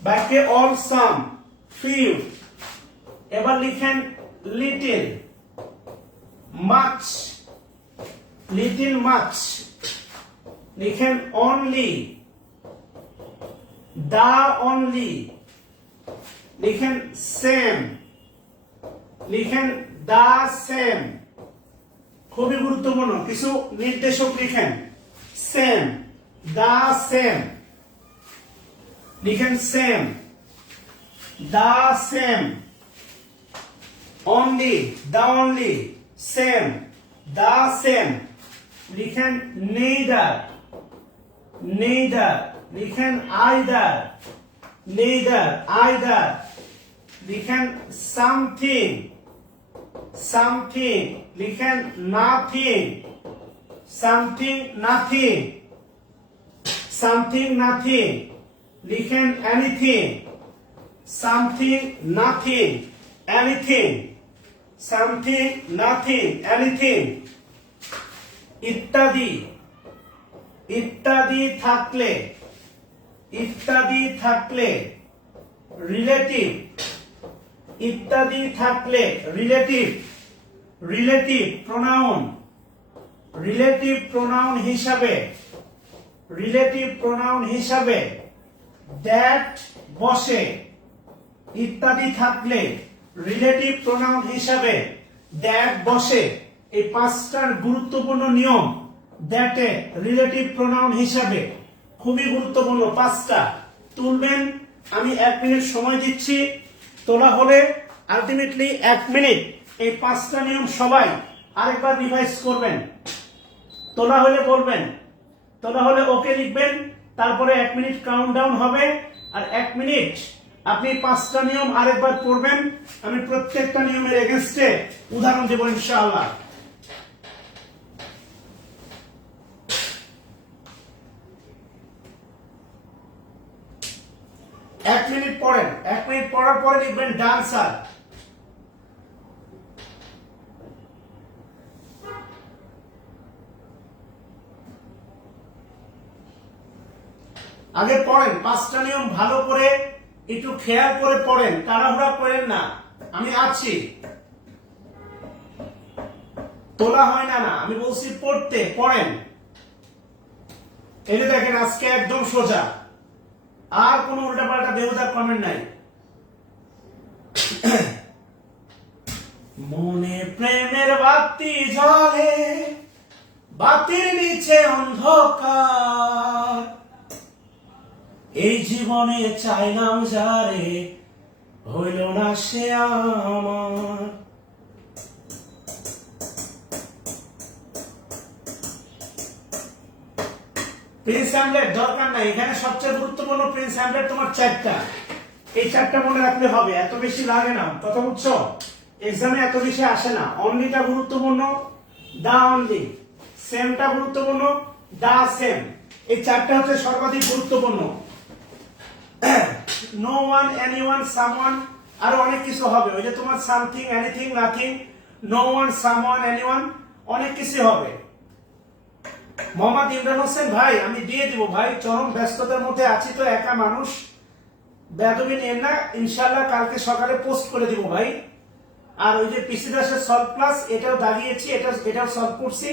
বাক্যে অল, সাম, ফিউ। এবার লিখেন লিটল, মাচ, লিটল, মাচ। লিখেন অনলি, দা অনলি। লিখেন সেম, লিখেন দা সেম। খুবই গুরুত্বপূর্ণ, কিছু নির্দেশক লিখেন। Same, the same. লিখেন same, the same. Only, the only. Same, the same. লিখেন নেইদার, নেইদার। লিখেন আইদার, নেইদার, আইদার। লিখেন সামথিং, সামথিং। লিখেন nothing, something nothing, something nothing, লিখেন anything, something nothing, anything, something nothing, anything, ইত্যাদি, ইত্যাদি থাকলে, ইত্যাদি থাকলে, রিলেটিভ, ইত্যাদি থাকলে, relative, relative pronoun, relative pronoun হিসাবে, রিলেটিভ প্রোনাউন হিসাবে দ্যাট বসে, ইত্যাদি থাকলে রিলেটিভ প্রোনাউন হিসাবে দ্যাট বসে। এই পাঁচটার গুরুত্বপূর্ণ নিয়ম দ্যাটে রিলেটিভ প্রোনাউন হিসাবে, খুবই গুরুত্বপূর্ণ পাঁচটা। তুলবেন, আমি 1 মিনিট সময় দিচ্ছি, তোলা হলে আলটিমেটলি 1 মিনিট এই পাঁচটা নিয়ম সবাই আরেকবার রিভাইজ করবেন। তোলা হলে বলবেন, তোলা হলে ওকে লিখবেন, তারপরে 1 মিনিট কাউন্টডাউন হবে, আর 1 মিনিট আপনি পাঁচটা নিয়ম আরেকবার পড়বেন। আমি প্রত্যেকটা নিয়মের এগেইনস্টে উদাহরণ দেব ইনশাআল্লাহ। এক মিনিট পড়েন, 1 মিনিট পড়ার পরে লিখবেন ডান স্যার। আগে পড়েন, পাঁচটা নিয়ম ভালো করে একটু খেয়াল করে পড়েন, তাড়াহুড়া করেন না, আমি আছি। তোলা হয় না, আমি বলছি পড়তে, পড়েন। এই যে দেখেন আজকে একদম সোজা, আর কোনো উল্টাপাল্টা বেহুদা কমেন্ট নাই। মনে প্রেমের বাতি জ্বলে, বাতির নিচে অন্ধকার, এই জীবনে চাইলাম যারে, হইল না সে আমার। প্রিন্স হ্যামলেট দরকার নাই, এখানে সবচেয়ে গুরুত্বপূর্ণ প্রিন্স হ্যামলেট তোমার 4টা, এই 4টা মনে রাখলে হবে, এত বেশি লাগে না, কথা বুঝছো? এক্সামে এত বেশি আসে না। অনলিটা গুরুত্বপূর্ণ, দা অনলি, সেমটা গুরুত্বপূর্ণ, দা সেম, এই 4টা হচ্ছে সর্বাধিক গুরুত্বপূর্ণ। নো ওয়ান, এনিওয়ান, সামওয়ান, আরো অনেক কিছু হবে, ওই যে তোমার something, anything, nothing, no one, someone, anyone, অনেক কিছু হবে। মোহাম্মদ ইমরান হোসেন ভাই, আমি দিয়ে দিব ভাই, চরম ব্যস্ততার মধ্যে আছি তো, একা মানুষ, বেদবি নিয়েন না, ইনশাআল্লাহ কালকে সকালে পোস্ট করে দিব ভাই। আর ওই যে পিসি দাসের সলভ ক্লাস, এটাও দাগিয়েছি, এটাও সলভ করছি,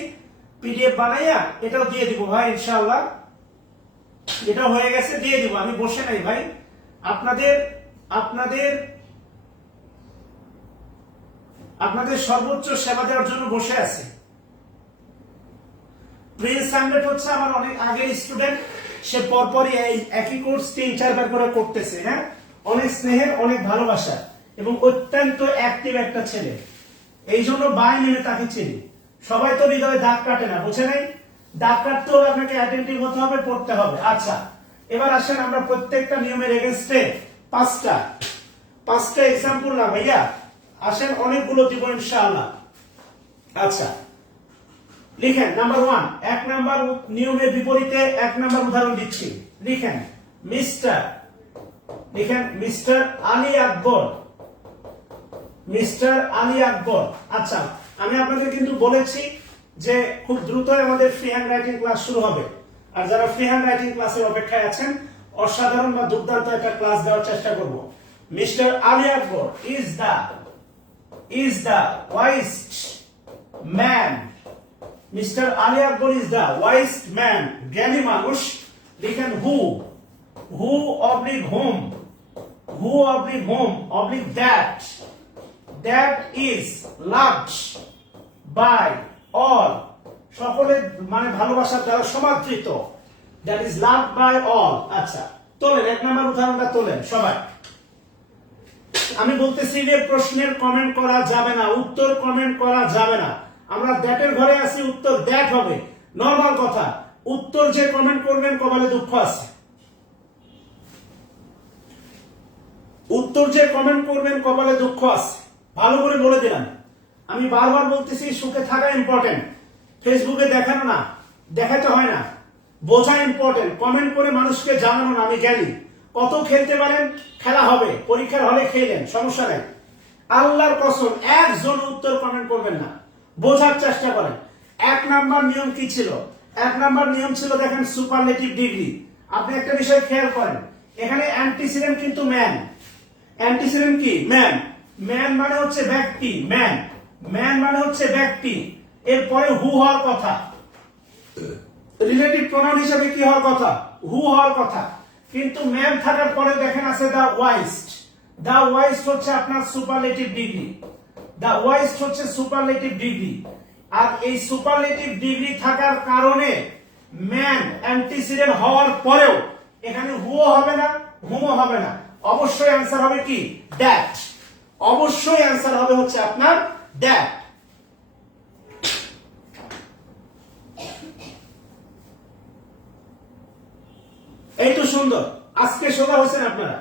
পিডিএফ বানাইয়া এটাও দিয়ে দিব ভাই ইনশাআল্লাহ। এটা হয়ে গেছে, দিয়ে দিব, আমি বসে নাই ভাই, আপনাদের আপনাদের আপনাদের সর্বোচ্চ সেবা দেওয়ার জন্য বসে আছি। প্রিন্স হ্যামলেট হচ্ছে আমার অনেক আগের স্টুডেন্ট, সে পরপরই এই একই কোর্স 3-4 বার করে করতেছে। হ্যাঁ, অনেক স্নেহের, অনেক ভালোবাসা এবং অত্যন্ত অ্যাক্টিভ একটা ছেলে, এই জন্য বাই নেমে তাকে চিনি। সবাই তো হৃদয়ে দাগ কাটে না, বুঝে নাই? দাগ কাটতে হলে আপনাকে অ্যাটেন্টিভ হতে হবে, পড়তে হবে। আচ্ছা, এবার আসেন আমরা প্রত্যেকটা নিয়মের এগেইনস্টে পাঁচটা এক্সাম্পল না ভাইয়া, আসেন অনেকগুলো দিব ইনশাআল্লাহ। আচ্ছা, লিখেন নাম্বার 1, 1 নাম্বার নিয়মের বিপরীতে 1 নাম্বার উদাহরণ দিচ্ছি। লিখেন মিস্টার, লিখেন মিস্টার আলী আকবর, মিস্টার আলী আকবর। আচ্ছা, আমি আপনাদের কিন্তু বলেছি যে খুব দ্রুতই আমাদের ফ্রি হ্যান্ড রাইটিং ক্লাস শুরু হবে, আর যারা ফ্রি হ্যান্ড রাইটিং ক্লাসের অপেক্ষায় আছেন, অসাধারণ বা দুর্দান্ত একটা ক্লাস দেওয়ার চেষ্টা করব। Mister Ali Akbar is the wise man, mister Ali Akbar is the wise man, জ্ঞানী মানুষ। লিখেন who oblique whom, who oblique whom oblique that is loved by all, সকলে মানে ভালোবাসার দ্বারা সমাদৃত, that is loved by all. আচ্ছা, তোলেন 1 নাম্বার উদাহরণটা তোলেন সবাই। আমি বলতেছি যে প্রশ্নের কমেন্ট করা যাবে না, উত্তর কমেন্ট করা যাবে না। আমরা দ্যাটের ঘরে আছি, উত্তর দ্যাট হবে, নরমাল কথা। উত্তর যে কমেন্ট করবেন কপালে দুঃখ আছে, উত্তর যে কমেন্ট করবেন কপালে দুঃখ আছে, ভালো করে বলে দিলাম। আমি বারবার বলতেছি সুখে থাকা ইম্পর্টেন্ট, ফেসবুকে দেখানো না, দেখাতে হয় না, বোঝা ইম্পর্টেন্ট, কমেন্ট করে মানুষকে জানানো না আমি জ্ঞানী। কত খেলতে পারেন, খেলা হবে, পরীক্ষার হলে খেলেন, সমস্যা নেই। আল্লাহর কসম একজন উত্তর কমেন্ট করবেন না, বোঝার চেষ্টা করেন। 1 নাম্বার নিয়ম কি ছিল? 1 নাম্বার নিয়ম ছিল দেখেন সুপারলেটিভ ডিগ্রি। আপনি একটা বিষয় খেয়াল করেন, এখানে অ্যান্টিসিডেন্ট কিন্তু ম্যান। অ্যান্টিসিডেন্ট কি? ম্যান। ম্যান মানে হচ্ছে ব্যক্তি, ম্যান। ম্যান মানে হচ্ছে ব্যক্তি, এরপরে হু হওয়ার কথা। রিলেটিভ প্রোনাউন হিসেবে কি হওয়ার কথা? হু হওয়ার কথা। কিন্তু ম্যান থাকার পরে দেখেন আছে দা ওয়াইস্ট। দা ওয়াইস্ট হচ্ছে আপনার সুপারলেটিভ ডিগ্রি। দা ওয়াইস্ট হচ্ছে সুপারলেটিভ ডিগ্রি। আর এই সুপারলেটিভ ডিগ্রি থাকার কারণে ম্যান অ্যান্টিসিডেন্ট হওয়ার পরেও এখানে হুও হবে না, হুমও হবে না, অবশ্যই অ্যান্সার হবে কি? দ্যাট। অবশ্যই অ্যান্সার হবে হচ্ছে আপনার দ্যাট। এই তো সুন্দর, আজকে সোজা হয়েছেন আপনারা।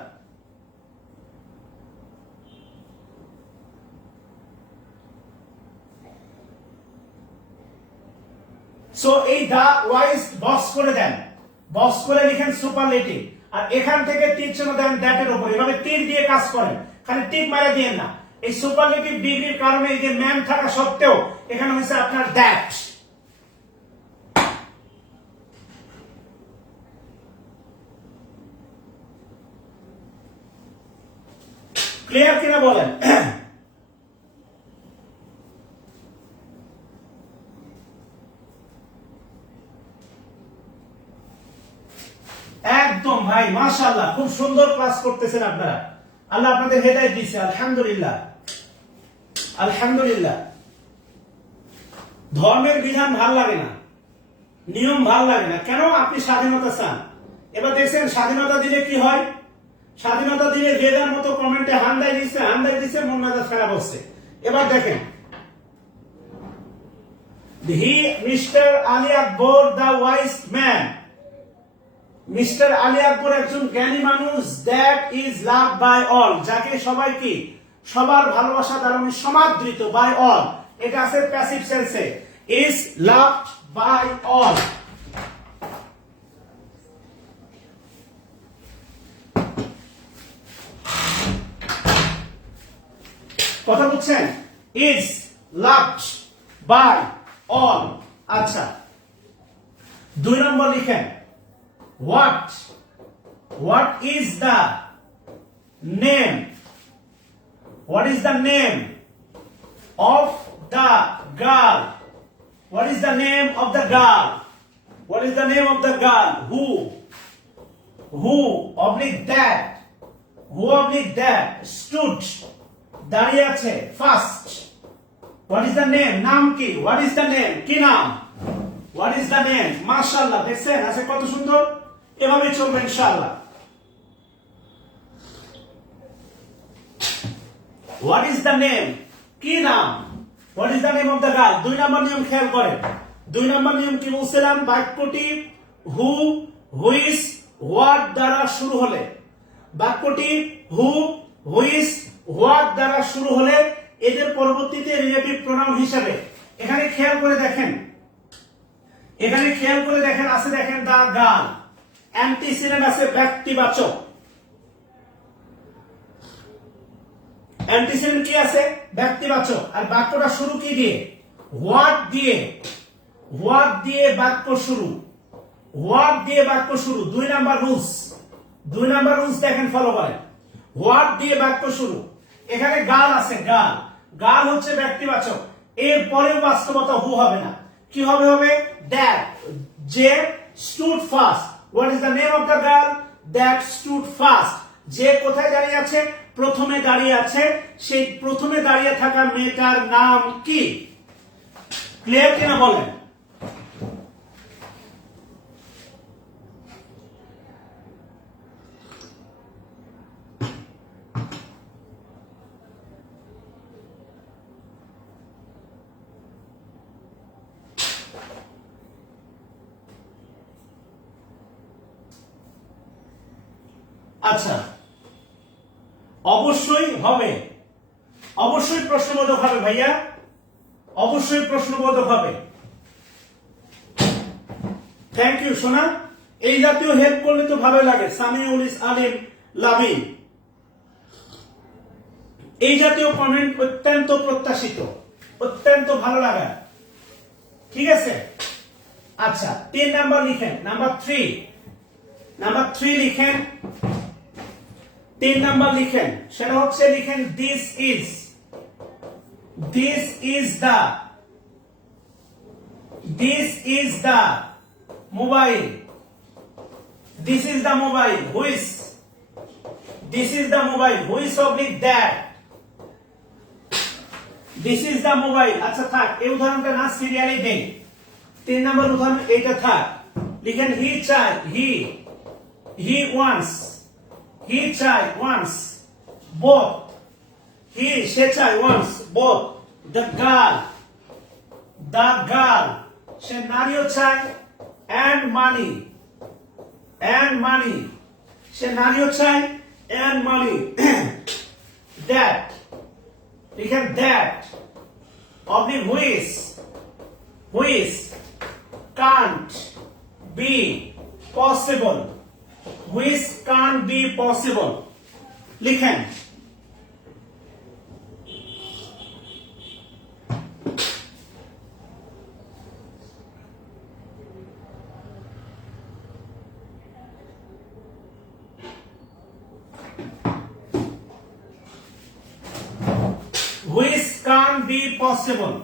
সো এই দা ওয়াইস বক্স করে দেন, বক্স করে লিখেন সুপারলেটিভ, আর এখান থেকে তীর চিহ্ন দেন দ্যাটের উপর, এভাবে তীর দিয়ে কাজ করেন, খালি টিক মারা দিয়েন না। এই সুপারলেটিভ ডিগ্রির কারণে এই যে ম্যান থাকা সত্ত্বেও এখানে হচ্ছে আপনার দ্যাট। ক্লিয়ার কিনা বলেন? একদম ভাই, মাশাআল্লাহ, খুব সুন্দর ক্লাস করতেছেন আপনারা। আল্লাহ আপনাদের হেদায়েত দিয়েছে, আলহামদুলিল্লাহ, আলহামদুলিল্লাহ। ধর্মের বিধান ভাল লাগে না, নিয়ম ভাল লাগে না, কেন? আপনি স্বাধীনতা চান। এবার দেখছেন স্বাধীনতা দিলে কি হয়? স্বাধীনতা দিলে রেদার মতো কমেন্টে হান্দাই দিচ্ছে, মন মেজাজ খারাপ হচ্ছে। এবার দেখেন, he mister Ali Akbar the wise man. Mister Ali Akbar একজন জ্ঞানী মানুষ, that is love by all, যাকে সবাই কি? সবার ভালোবাসা দ্বারা উনি সমাদৃত, বাই অল, এটা আছে প্যাসিভ সেন্সে, ইজ লাভ বাই অল। কথা বুঝছেন? Is loved by all. আচ্ছা, 2 নম্বর লিখেন, what is the name, what is the name of the girl, what is the name of the girl, what is the name of the girl who oblique that stood, দাঁড়িয়ে আছে, first. What is the name? নাম কি? What is the name? কি নাম? What is the name? মাশাআল্লাহ, দেখছেন আছে কত সুন্দর। এভাবে চলবে ইনশাআল্লাহ। What is the name? কি নাম? What is the name of the girl? 2 নম্বর নিয়ম খেয়াল করেন। 2 নম্বর নিয়ম কি বলছিলাম? বাক্যটি হু, হুইচ, হোয়াট দ্বারা শুরু হলে, বাক্যটি হু, হুইচ, হোয়াট দ্বারা শুরু হলে এদের পরবর্তীতে রিলেটিভ প্রোনাউন হিসেবে এখানে খেয়াল করে দেখেন, এখানে খেয়াল করে দেখেন আছে, দেখেন দা গার্ল, অ্যান্টিসিডেন্ট আছে ব্যক্তিবাচক। অ্যান্টিসিডেন্ট কি আছে? ব্যক্তিবাচক। আর বাক্যটা শুরু কি দিয়ে? হোয়াট দিয়ে। হোয়াট দিয়ে বাক্য শুরু, হোয়াট দিয়ে বাক্য শুরু। 2 নাম্বার রুলস, 2 নাম্বার রুলস দেখেন, ফলো করেন। হোয়াট দিয়ে বাক্য শুরু, এখানে গার্ল আছে, গার্ল, গার্ল হচ্ছে ব্যক্তিবাচক, এর পরেও বাস্তবতা হু হবে না, কি হবে? হবে দ্যাট, যে stood first. What is the name of the girl? That stood first. যে কোথায় দাঁড়িয়ে আছে? প্রথমে দাঁড়িয়ে আছে। সেই প্রথমে দাঁড়িয়ে থাকা মেয়েটার নাম কি? ক্লিয়ার কিনা বলেন? আচ্ছা, অবশ্যই হবে, অবশ্যই প্রশ্নবোধক হবে ভাইয়া, অবশ্যই প্রশ্নবোধক হবে। থ্যাংক ইউ সোনা। এই জাতীয় হেল্প করলে তো ভালো লাগে। সামিউল আলিম লাভিন, এই জাতীয় কমেন্ট অত্যন্ত প্রত্যাশিত, অত্যন্ত ভালো লাগা। ঠিক আছে, আচ্ছা 3 নাম্বার লিখেন। নাম্বার 3 লিখেন। 3 নাম্বার লিখেন, সেটা হচ্ছে লিখেন this is the mobile. This is the mobile. This is the mobile. Who is oblique that? This is the mobile. আচ্ছা থাক, এই উদাহরণটা না সিরিয়ালি দেই। 3 নম্বর উদাহরণ এইটা থাক। লিখেন he wants both. সে চায় wants both. The girl সে নারীও চায় and money সে নারীও চায় and money. that লিখেন that oblique who is can't be possible. Which can't be possible. লিখেন which can't be possible.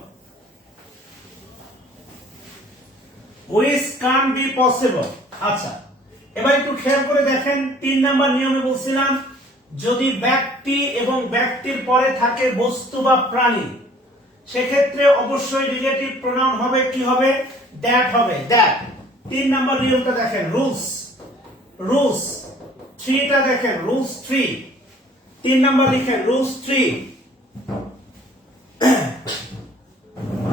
Which can't be possible. আচ্ছা, এবার একটু খেয়াল করে দেখেন। 3 নাম্বার নিয়মে বলছিলাম যদি ব্যক্তি এবং ব্যক্তির পরে থাকে বস্তু বা প্রাণী, সেক্ষেত্রে অবশ্যই রিলেটিভ প্রোনাউন হবে, কি হবে? দ্যাট হবে, দ্যাট। 3 নাম্বার নিয়মটা দেখেন, রুলস 3টা দেখেন, রুলস 3। 3 নাম্বার লিখেন rules 3।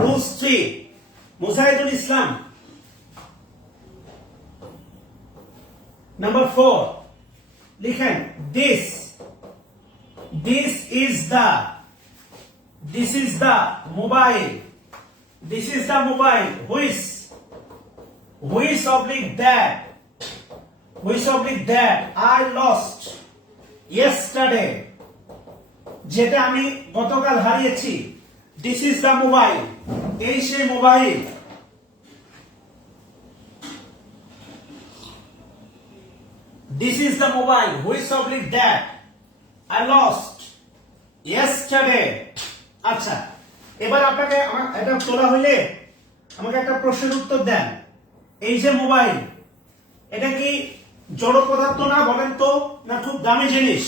Rules 3 Mujahidul Islam. Number 4 লিখেন this is the mobile. This is the mobile. Which oblique that I lost yesterday. যেটা আমি গতকাল হারিয়েছি। This is the mobile. এই সেই mobile. This is the mobile. Which oblique that I lost yesterday. আচ্ছা, এবার আপনাকে এটা তোলা হইলে আমাকে একটা প্রশ্নের উত্তর দেন। এই যে মোবাইল, এটা কি জড় পদার্থ না বলেন তো, না খুব দামি জিনিস?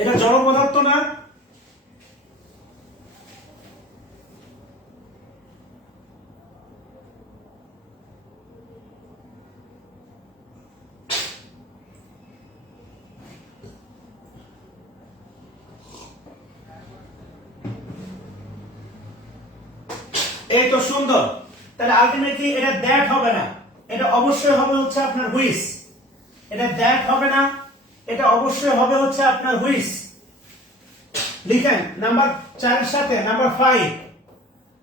এটা জড় পদার্থ না? এই তো সুন্দর। তাহলে আলটিমেটলি এটা দ্যাট হবে না, এটা অবশ্যই হবে হচ্ছে আপনার হুইচ। এটা দ্যাট হবে না, এটা অবশ্যই হবে হচ্ছে আপনার হুইচ। লিখেন নাম্বার 4 এর সাথে নাম্বার 5,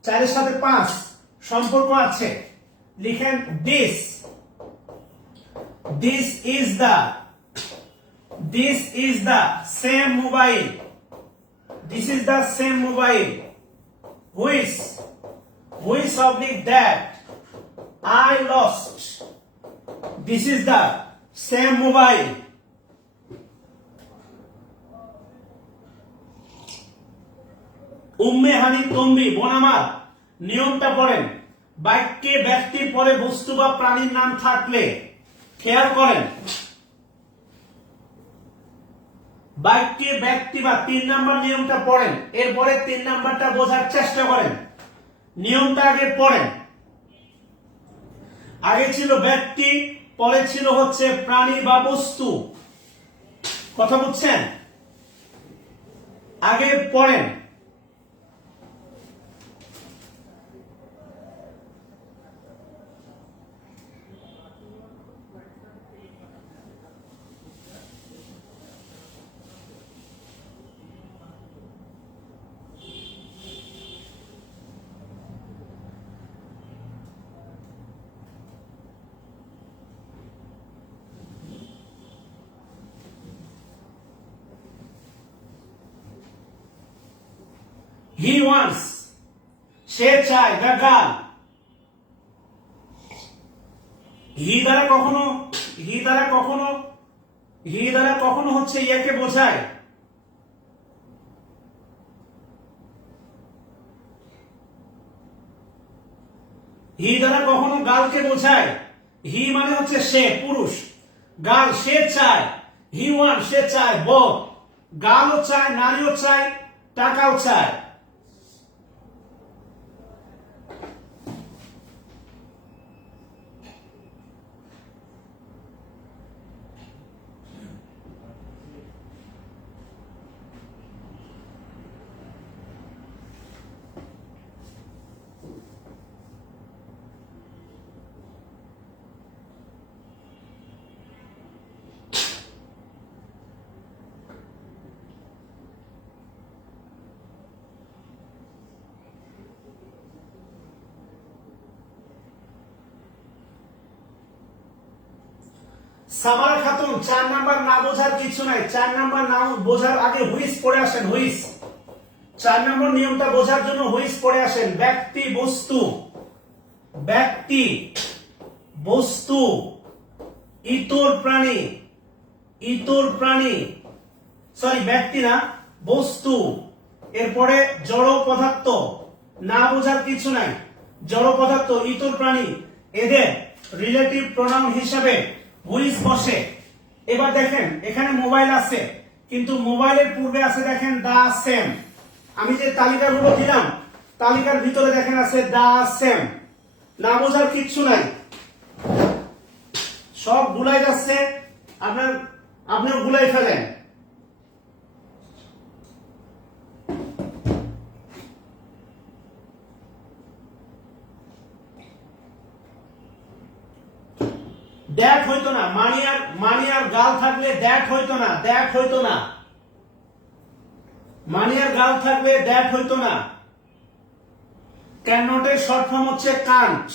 4 এর সাথে 5 সম্পর্ক আছে। লিখেন this is the same mobile. This is the same mobile. Which oblique that I lost. This is the same mobile. Umme হানি তম্বি বোন আমার, নিয়মটা পড়েন। বাক্যে ব্যক্তির পরে বস্তু বা প্রাণীর নাম থাকলে খেয়াল করেন, বাক্যে ব্যক্তি বা 3 নাম্বার নিয়মটা পড়েন, এরপরে 3 নাম্বারটা বোঝার চেষ্টা করেন। নিয়মটা আগে পড়েন। আগে ছিল ব্যক্তি, পরে ছিল হচ্ছে প্রাণী বা বস্তু। কথা বুঝছেন? আগে পড়েন। হি ওয়ান্টস, সে চায়, দ্য গার্ল। হি দ্বারা কখনো হচ্ছে ইয়াকে বোঝায়। হি দ্বারা কখনো গার্লকে বোঝায়। হি মানে হচ্ছে সে, পুরুষ। গার্ল সে চায়, হি ওয়ান্ট সে চায়, বোথ গার্লও চায়, নারীও চায়, টাকাও চায়। সামারা খাতুন, 4 নাম্বার না বোঝার কিছু নাই। 4 নাম্বার না বোঝার আগে হুইস পড়ে আসেন, হুইস। 4 নম্বর নিয়মটা বোঝার জন্য হুইস পড়ে আসেন। ব্যক্তি, বস্তু, ব্যক্তি, বস্তু, ইতর প্রাণী, ইতর প্রাণী, সরি ব্যক্তি না, বস্তু। এরপরে জড় পদার্থ, না বোঝার কিছু নাই। জড় পদার্থ, ইতর প্রাণী, এদের রিলেটিভ প্রোনাউন হিসাবে হুইস বসে। এবার দেখেন এখানে মোবাইল আছে, কিন্তু মোবাইলের পূর্বে আছে দেখেন দা সেম। আমি যে তালিকাগুলো দিলাম, তালিকার ভিতরে দেখেন আছে দা সেম। না বোঝার কিচ্ছু নাই, সব ভুলাই যাচ্ছে। আপনিও ভুলাই ফেলেন। দ্যাট হইতো না, মানি আর গাল থাকলে দ্যাট হইতো না, দ্যাট হইতো না। মানি আর গাল থাকলে দ্যাট হইতো না। ক্যান নটের শর্ট ফর্ম হচ্ছে কান্ট।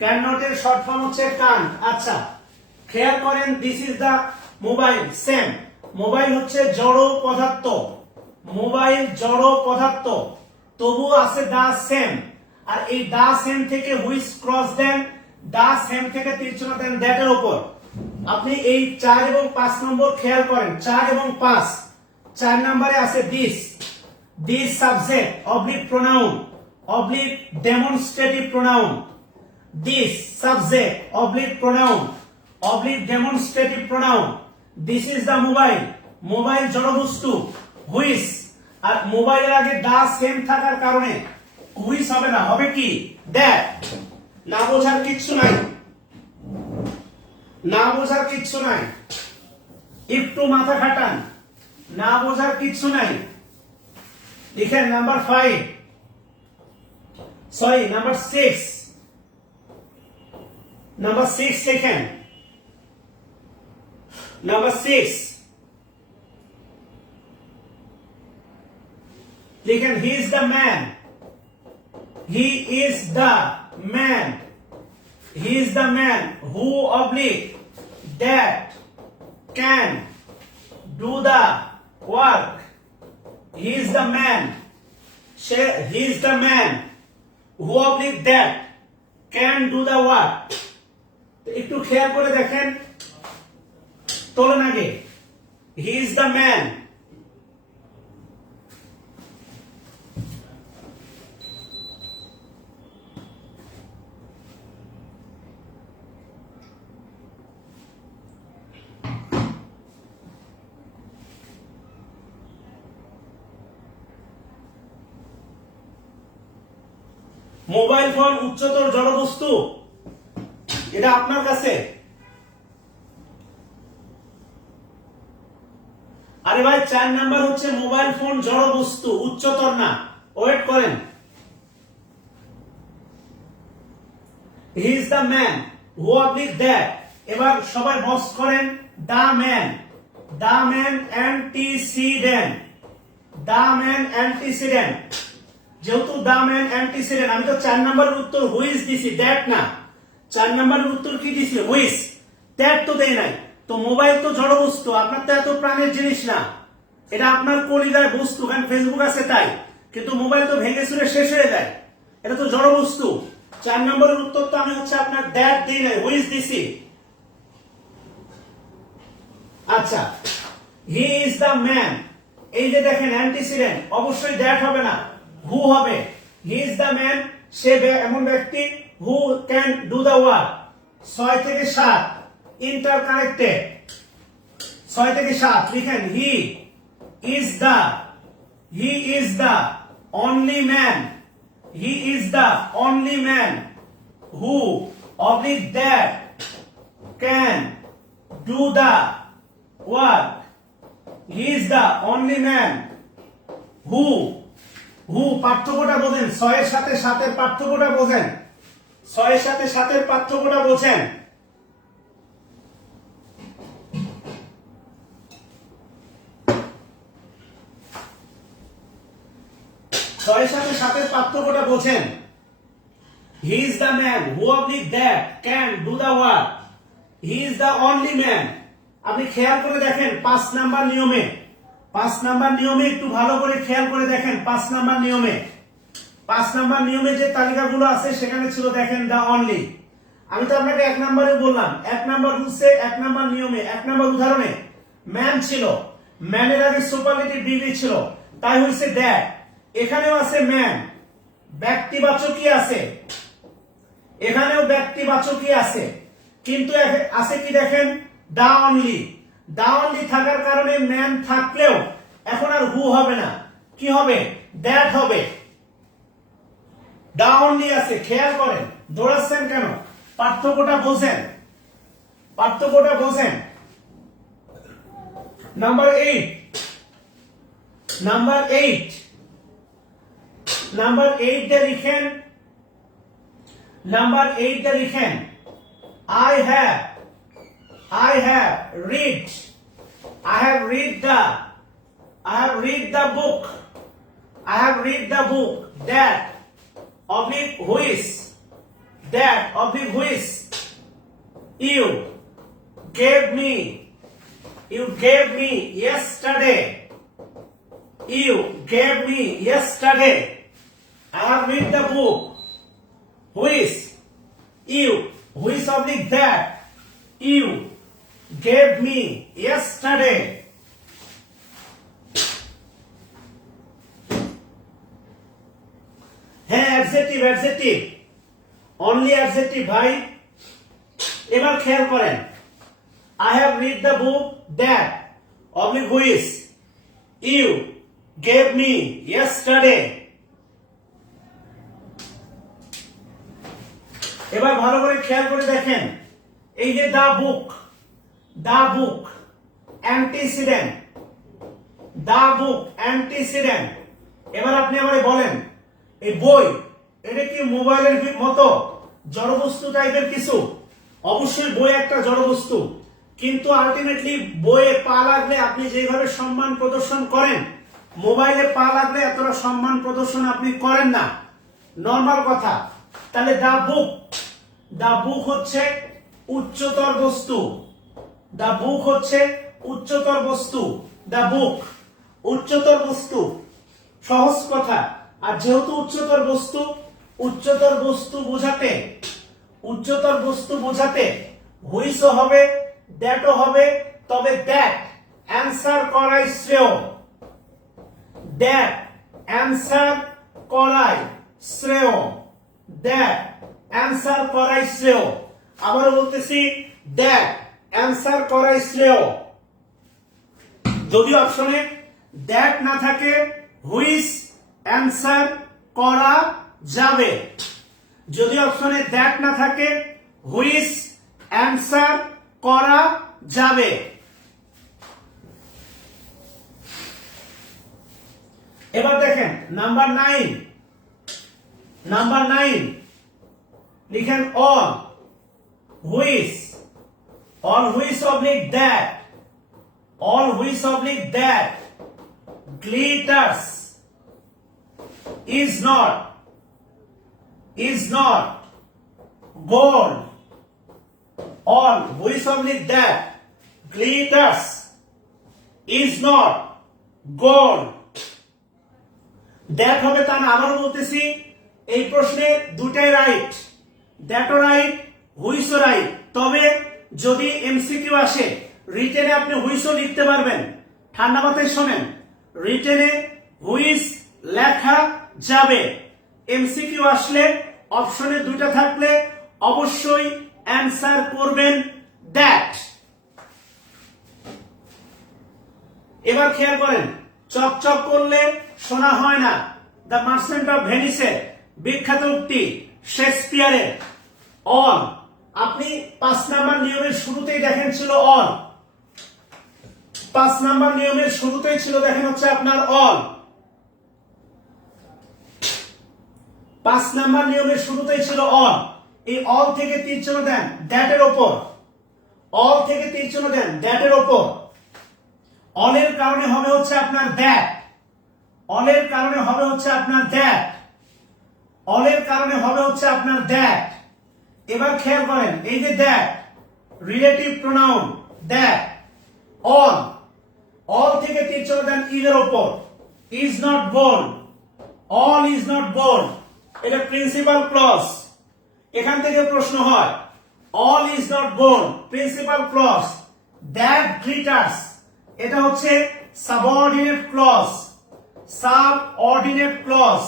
ক্যান নটের শর্ট ফর্ম হচ্ছে কান্ট। আচ্ছা খেয়াল করেন, this is the mobile, same. Mobile হচ্ছে জড় পদার্থ, মোবাইল জড় পদার্থ, তবু আছে দা সেম। আর এই দা সেম থেকে হুইচ ক্রস দেন, দা সেম থেকে তীরচিহ্ন দেন দ্যাটের উপর। আপনি এই 4 এবং 5 নম্বর খেয়াল করেন, 4 এবং 5। 4 নম্বরে আছে this, this subject oblique pronoun, oblique demonstrative pronoun. This subject oblique pronoun, oblique demonstrative pronoun. This is the mobile, mobile জড়বস্তু। হুইচ, আর মোবাইলের আগে দা সেম থাকার কারণে হুইচ হবে না, হবে কি দ্যাট। না বোঝার কিচ্ছু নাই, না বোঝার কিচ্ছু নাই, একটু মাথা খাটান। না বোঝার কিচ্ছু নাই। লিখেন নাম্বার 5, সরি নাম্বার 6, নাম্বার 6 লিখেন। নাম্বার 6 লিখেন, হি is the man, he is the man, he is the man who oblique that can do the work. He is the man, he is the man who oblique that can do the work. একটু খেয়াল করে দেখেন, তোলেন আগে, he is the man। Mobile phone উচ্চতর জড়বস্তু, এটা আপনার কাছে। আরে ভাই 4 নাম্বার হচ্ছে মোবাইল ফোন জড়বস্তু, উচ্চতর না। ওয়েট করেন। He is the man who oblique that। এবার সবাই বস করেন the man, the man antecedent, the man antecedent. যেহেতু দা ম্যান অ্যান্টিসিডেন্ট, আমি তো 4 নম্বরের উত্তর হুইচ দিছি, দ্যাট না। 4 নম্বরের উত্তর কি দিছি? হুইচ। দ্যাট তো দেই নাই। তো মোবাইল তো জড়বস্তু, আপনার তো এত প্রাণের জিনিস না, এটা আপনার কলিজার বস্তু, কারণ ফেসবুক আছে তাই। কিন্তু মোবাইল তো ভেঙে চুরে শেষ হয়ে যায়, এটা তো জড় বস্তু। 4 নম্বরের উত্তর তো আমি হচ্ছে আপনার দ্যাট দিই নাই, হুইচ দিছি। আচ্ছা, হি ইজ দ্য ম্যান, এই যে দেখেন অ্যান্টিসিডেন্ট, অবশ্যই দ্যাট হবে না, হু হবে। হি ইজ দ্য ম্যান, সে এমন ব্যক্তি, who can do the work. 6 থেকে 7 ইন্টার কানেক্টেড, 6 থেকে 7 লিখেন, হি is the only man, he is the only man who oblique that can do the work. He is the only man who, পার্থক্যটা বোঝেন, 6 এর সাথে 7 এর পার্থক্যটা বোঝেন, 6 এর সাথে 7 এর পার্থক্যটা বোঝেন। ছয়ের সাথে 7 এর পার্থক্যটা বোঝেন। হি is the man who oblique that can do the work, he is the only man. আপনি খেয়াল করে দেখেন 5 নাম্বার নিয়মে, 5 নাম্বার নিয়মে একটু ভালো করে খেয়াল করে দেখেন। 5 নাম্বার নিয়মে, 5 নাম্বার নিয়মে যে তালিকাগুলো আছে সেখানে ছিল দেখেন দ্য অনলি। আমি তো আপনাকে 1 নম্বরে বললাম, 1 নাম্বার রুলসে 1 নাম্বার নিয়মে 1 নাম্বার উদাহরণে ম্যান ছিল, ম্যানের আগে সুপারলেটিভ ডিগ্রি ছিল, তাই হইছে দ্যাট। এখানেও আছে ম্যান, ব্যক্তিবাচকই আছে, এখানেও ব্যক্তিবাচকই আছে, কিন্তু আছে কি দেখেন দা অনলি। দা অনলি থাকার কারণে ম্যান থাকলেও এখন আর হু হবে না, কি হবে দ্যাট হবে। দা অনলি আছে, খেয়াল করেন, দৌড়াচ্ছেন কেন, পার্থক্যটা বোঝেন, পার্থক্যটা বোঝেন। নাম্বার 8, নাম্বার 8, নাম্বার 8 টা লিখেন, নাম্বার 8 টা লিখেন, I have read, I have read the book, I have read the book that oblique which, that oblique which you gave me yesterday, you gave me yesterday. I have read the book which you, which oblique that you gave me yesterday. হ্যাঁ, adjective, adjective, only adjective ভাই। এবার খেয়াল করেন, I have read the book that oblique which you gave me yesterday. এবার ভালো করে খেয়াল করে দেখেন, এই যে দা বুক, দা বুক অ্যান্টিসিডেন্ট, দা বুক অ্যান্টিসিডেন্ট। এবার আপনি আমাকে বলেন, এই বই এটা কি মোবাইলের মতো জড়বস্তু টাইপের কিছু? অবশ্যই বই একটা জড়বস্তু, কিন্তু আলটিমেটলি বইয়ে পা লাগলে আপনি যেভাবে সম্মান প্রদর্শন করেন, মোবাইলে পা লাগলে এতটা সম্মান প্রদর্শন আপনি করেন না, নর্মাল কথা। তাহলে দা বুক, দা বুক হচ্ছে উচ্চতর বস্তু, দা বুক হচ্ছে উচ্চতর বস্তু, দা বুক উচ্চতর বস্তু, সহজ কথা। আর যেহেতু উচ্চতর বস্তু, উচ্চতর বস্তু বোঝাতে, উচ্চতর বস্তু বোঝাতে হুইচও হবে, দ্যাটও হবে, তবে দ্যাট অ্যান্সার করাই শ্রেয়, দ্যাট অ্যান্সার করাই শ্রেয়, দ্যাট অ্যান্সার করাই শ্রেয়। আবার বলতেছি, দ্যাট অ্যান্সার করাই শ্রেয়। যদি অপশনে দ্যাট না থাকে, হুইচ অ্যান্সার করা যাবে। যদি অপশনে দ্যাট না থাকে, হুইচ অ্যান্সার করা যাবে। এবার দেখেন নাম্বার 9, নাম্বার 9 লিখেন all which, all which oblique that, all which oblique that glitters is not gold, all which oblique that glitters is not gold. That হবে তা না, আবারও বলতেছি এই প্রশ্নে দুটাই রাইট, দ্যাটও রাইট, হুইসও রাইট। তবে যদি এমসিকিউ আসে রিটেনে আপনি হুইসও লিখতে পারবেন। ঠান্ডা মাথায় শোনেন, রিটেনে হুইস লেখা যাবে। এমসিকিউ আসলে অপশনে দুইটা থাকলে অবশ্যই অ্যান্সার করবেন দ্যাট। এবার খেয়াল করেন, চকচক করলে শোনা হয় না, দ্য মার্চেন্ট অফ ভেনিসের বিখ্যাত উক্তি শেক্সপিয়ারের অন। আপনি 5 নাম্বার নিয়মের শুরুতেই দেখেন ছিল অন, 5 নাম্বার নিয়মের শুরুতেই ছিল দেখেন হচ্ছে আপনার অন। 5 নাম্বার নিয়মের শুরুতেই ছিল অন। এই অল থেকে তীর চিহ্ন দেন দ্যাটের ওপর, অল থেকে তীর চিহ্ন দেন দ্যাটের ওপর। অলের কারণে হবে হচ্ছে আপনার দ্যাট, অলের কারণে হবে হচ্ছে আপনার দ্যাট, অলের কারণে হবে হচ্ছে আপনার দ্যাট। এবার খেয়াল করেন, এই যে that relative pronoun that, all, all থেকে তীর চিহ্ন দেন ইজ এর উপর, is not born, all is not born, এটা প্রিন্সিপাল ক্লজ। এখান থেকে প্রশ্ন হয় all is not born principal clause, that glitters এটা হচ্ছে সাবঅর্ডিনেট ক্লজ, সাবঅর্ডিনেট ক্লজ,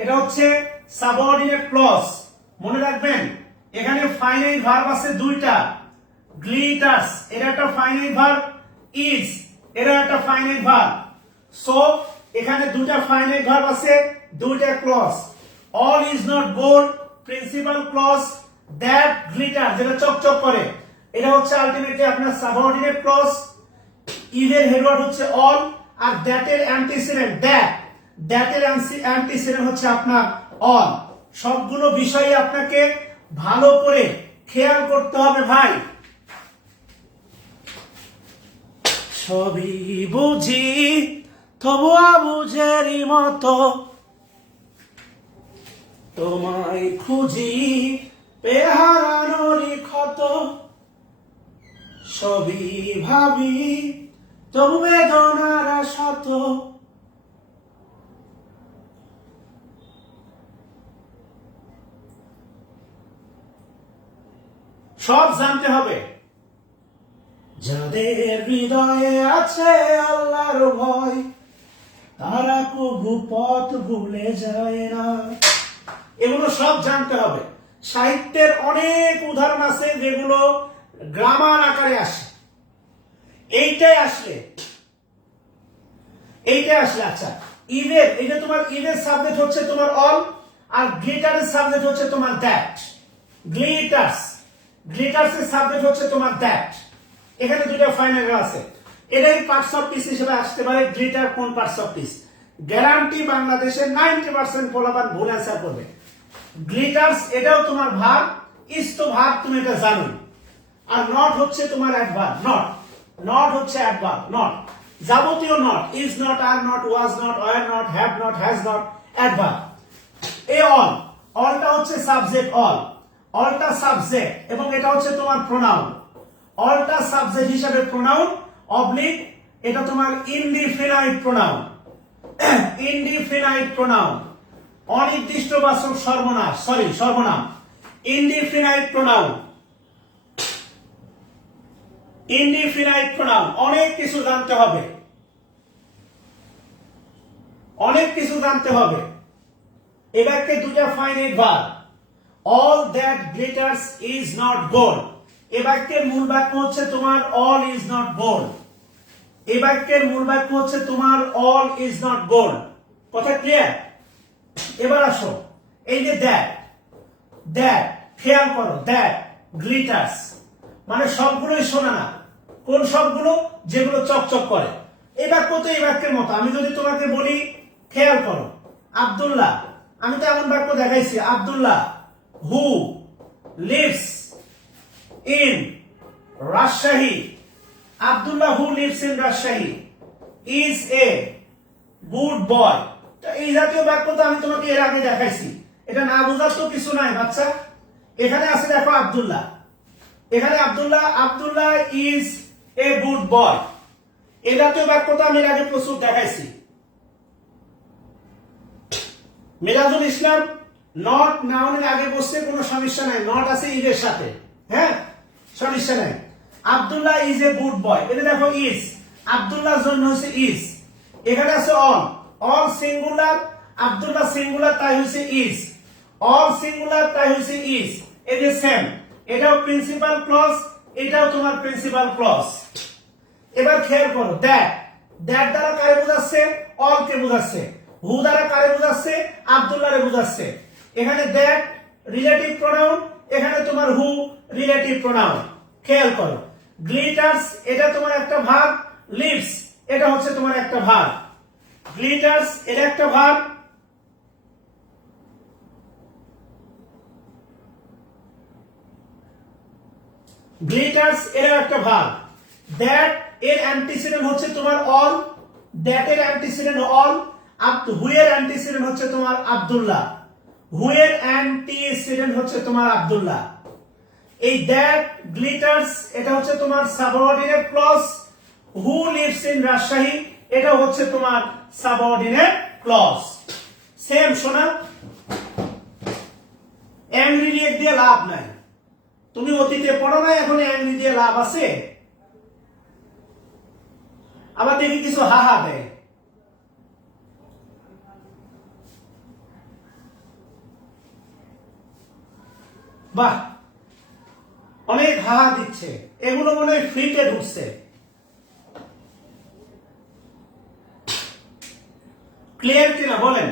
এটা হচ্ছে সাবঅর্ডিনেট ক্লজ। মনে রাখবেন এখানে ফাইনাইট ভার্ব আছে দুইটা, গ্লিটার্স এটা একটা ফাইনাইট ভার্ব, ইজ এটা একটা ফাইনাইট ভার্ব। সো এখানে দুইটা ফাইনাইট ভার্ব আছে, দুইটা clause. All is not born principal clause, that glitter যেটা চকচক করে এটা হচ্ছে আলটিমেটলি আপনার সাবঅর্ডিনেট ক্লজ। ইজের হেডওয়ার্ড হচ্ছে অল, আর দ্যাটের অ্যান্টিসিডেন্ট দ্যাট, দ্যাটের অ্যান্টিসিডেন্ট হচ্ছে আপনার অল। সবগুলো বিষয়ে আপনাকে ভালো করে খেয়াল করতে হবে ভাই। সবই বুঝি তবু বুঝেরই মতো, তোমায় খুঁজি পেহারানোরই ক্ষত, সবই ভাবি তবু বেদনার শত। সব জানতে হবে। যাদের হৃদয়ে আছে আল্লাহর ভয়, তারা কবু পথ ভুলে যায় না। এগুলো সব জানতে হবে। সাহিত্যের অনেক উদাহরণ আছে যেগুলো গ্রামার আকারে আসে। এইটাই আসলে আচ্ছা, ইভের এটা তোমার ইভের সাবজেক্ট হচ্ছে তোমার অল, আর গ্লিটারের সাবজেক্ট হচ্ছে তোমার দ্যাট। গ্লিটার্স, গ্লিটার্স এর সাবজেক্ট হচ্ছে তোমার দ্যাট। এখানে দুটো ফাইনাল আছে, এটাই পার্টস অফ পিস হিসেবে আসতে পারে। গ্লিটার কোন পার্টস অফ পিস? গ্যারান্টি বাংলাদেশের 90% পোলাপান ভুল অ্যান্সার করবে। গ্লিটার্স এটাও তোমার ভার্ব, ইজ তো ভার্ব তুমি এটা জানো, আর নট হচ্ছে তোমার অ্যাডভার্ব। নট, নট হচ্ছে অ্যাডভার্ব, নট যাবতীয় নট, ইজ নট, আর not, was not, were not, have not, has not, adverb. এ অল, অলটা হচ্ছে সাবজেক্ট, অল, অলটা সাবজেক্ট এবং এটা হচ্ছে তোমার প্রোনাউন। অলটা সাবজেক্ট হিসাবে প্রোনাউন, অবলিক এটা তোমার ইনডিফিনাইট প্রোনাউন, ইনডিফিনাইট প্রোনাউন, অনির্দিষ্টবাচক সর্বনাম, সরি সর্বনাম, ইনডিফিনাইট প্রোনাউন, ইনডিফিনাইট প্রোনাউন। অনেক কিছু জানতে হবে, অনেক কিছু জানতে হবে। এ বাক্যে দুটা finite verb, all that glitters is not gold. এ বাক্যের মূল বাক্য হচ্ছে তোমার অল ইজ নট গোল্ড। এ বাক্যের মূল বাক্য হচ্ছে তোমার অল ইজ নট গোল্ড। কথা ক্লিয়ার? এবার আসো, এই যে দ্যাট, দ্যাট খেয়াল করো, দ্যাট গ্লিটার্স মানে সবগুলোই শোনা না। কোন সবগুলো? যেগুলো চকচক করে। এই বাক্য তো এই বাক্যের মতো। আমি যদি তোমাকে বলি, খেয়াল করো, আব্দুল্লাহ, আমি তো এমন বাক্য দেখাইছি, Abdullah who lives in Rajshahi, Abdullah who lives in Rajshahi is a good boy. এই জাতীয় বাক্য তো আমি তোমাকে এর আগে দেখাইছি। এটা না বোঝার তো কিছু নাই বাচ্চা। এখানে আছে দেখো আব্দুল্লাহ, এখানে Abdullah, Abdullah is a good boy. এই জাতীয় বাক্য তো আমি এর আগে প্রচুর দেখাইছি। মিরাজুল ইসলাম নট নাউনের আগে বসছে, কোনো সমস্যা নাই, নট আছে ইজ এর সাথে, হ্যাঁ সমস্যা নাই। আব্দুল্লাহ ইজ এ গুড বয়, এটা দেখো ইজ, আব্দুল্লাহর জন্য হচ্ছে ইজ, এখানে আছে all, all singular, Abdullah singular তাই হচ্ছে ইজ, অল সিঙ্গুলার তাই হচ্ছে ইজ, এই যে সেম, এটাও প্রিন্সিপাল ক্লজ, এটাও তোমার প্রিন্সিপাল ক্লজ। এবার খেয়াল করো, দ্যাট, দ্যাট দ্বারা কারে বোঝাচ্ছে, অল কে বোঝাচ্ছে, হু দ্বারা কারে বোঝাচ্ছে, আব্দুল্লাহরে বোঝাচ্ছে। এখানে দ্যাট রিলেটিভ প্রোনাউন, এখানে তোমার হু রিলেটিভ প্রোনাউন। খেয়াল করো, গ্লিটার্স এটা তোমার একটা ভাগ, লিভস এটা হচ্ছে তোমার একটা ভাগ, গ্লিটার্স এটা একটা ভাগ, গ্লিটার্স এর একটা ভাগ, দ্যাট এর অ্যান্টিসিডেন্ট হচ্ছে তোমার অল, দ্যাট এর অ্যান্টিসিডেন্ট অল, হু এর অ্যান্টিসিডেন্ট হচ্ছে তোমার আব্দুল্লাহ, হু এর অ্যান্টিসিডেন্ট হচ্ছে তোমার আব্দুল্লাহ। এই দ্যাট গ্লিটার্স এটা হচ্ছে তোমার subordinate clause, who lives in Rajshahi এটা হচ্ছে তোমার সাবঅর্ডিনেট ক্লজ। সেম শোনা, অ্যাংরি দিয়ে লাভ নাই, তুমি অতীতে পড়ো না, এখন অ্যাংরি দিয়ে লাভ আছে? আবার দেখি কিছু হাহা দেয়, বাহ অনেক হাহা দিচ্ছে, এগুলো মনে হয় ফ্রিতে ঢুকছে। ক্লিয়ার কিনা বলেন?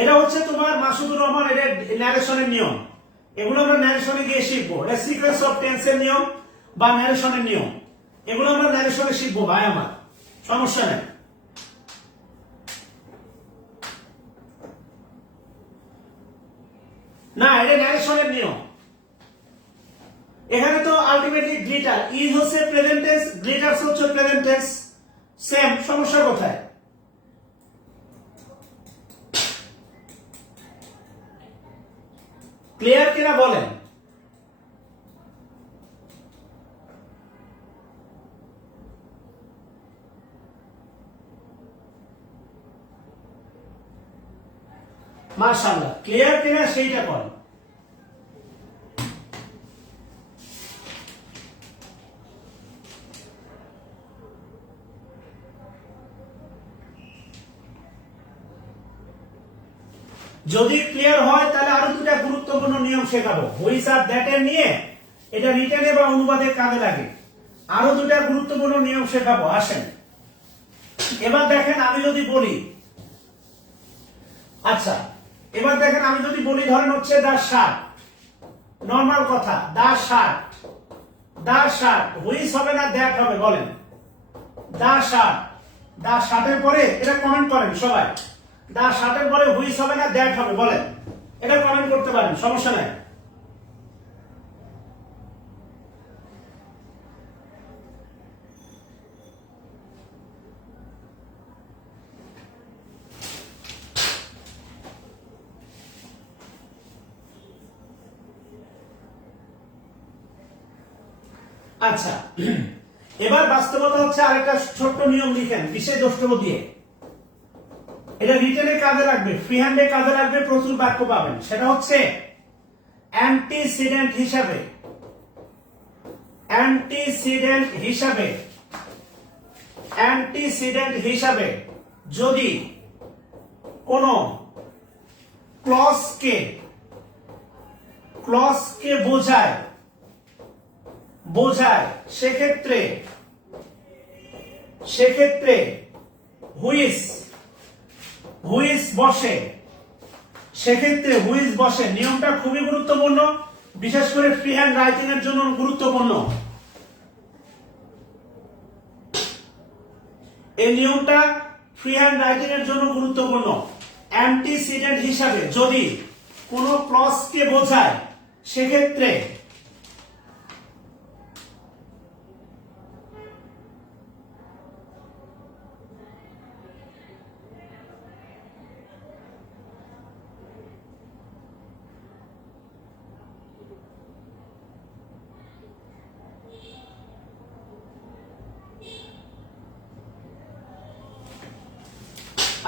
এটা হচ্ছে তোমার মাসুদুর রহমান, এটা ন্যারেশনের নিয়ম, এগুলো আমরা ন্যারেশনে গিয়ে শিখবো, এটা সিকোয়েন্স অফ টেন্সের নিয়ম বা ন্যারেশনের নিয়ম, এগুলো আমরা ন্যারেশনে শিখবো ভাই আমার, সমস্যা নেই। না এটা ন্যারেশনের নিয়ম, এখানে তো আলটিমেটলি গ্লিটার, ইজ হচ্ছে প্রেজেন্ট টেন্স, গ্লিটারস হচ্ছে প্রেজেন্ট টেন্স, সেম, সমস্যা কোথায়? ক্লিয়ার কিনা বলেন? মাশাআল্লাহ, ক্লিয়ার কিনা সেইটা করেন। যদি ক্লিয়ার হয় তাহলে আরো দুটা গুরুত্বপূর্ণ নিয়ম শেখাবো, হুইচ আর দ্যাট এর নিয়ে, এটা রিটেনে বা অনুবাদে কাজে লাগে, আরো দুটা গুরুত্বপূর্ণ নিয়ম শেখাবো, আসেন। এবার দেখেন আমি যদি বলি, আচ্ছা এবার দেখেন আমি যদি বলি ধরেন হচ্ছে দা শার্ট, নরমাল কথা, দা শার্ট, দা শার্ট, হুইচ হবে না দ্যাট হবে, বলেন? দা শার্ট, দা শার্টের পরে এটা কমেন্ট করেন সবাই, দা শার্টের পরে হুইচ হবে না দ্যাট হবে, বলেন? এটা কমেন্ট করতে পারেন, সমস্যা নাই। আচ্ছা এবার বাস্তবতা হচ্ছে আরেকটা ছোট্ট নিয়ম লিখেন বিশেষ দ্রষ্টব্য দিয়ে, এটা রিটেনে কাজে লাগবে, ফ্রি হ্যান্ডে কাজে লাগবে, প্রচুর বাক্য পাবেন, সেটা হচ্ছে অ্যান্টিসিডেন্ট হিসাবে, অ্যান্টিসিডেন্ট হিসাবে, অ্যান্টিসিডেন্ট হিসাবে যদি কোন ক্লজকে, ক্লজকে বোঝায়, বোঝায় সেক্ষেত্রে, সেক্ষেত্রে হুইচ, হুইচ বসে, সেক্ষেত্রে হুইচ বসে। নিয়মটা খুবই গুরুত্বপূর্ণ, বিশেষ করে ফ্রি হ্যান্ড রাইটিং এর জন্য গুরুত্বপূর্ণ। এই নিয়মটা ফ্রি হ্যান্ড রাইটিং এর জন্য গুরুত্বপূর্ণ। অ্যান্টিসিডেন্ট হিসাবে যদি কোন ক্লজকে বোঝায় সেক্ষেত্রে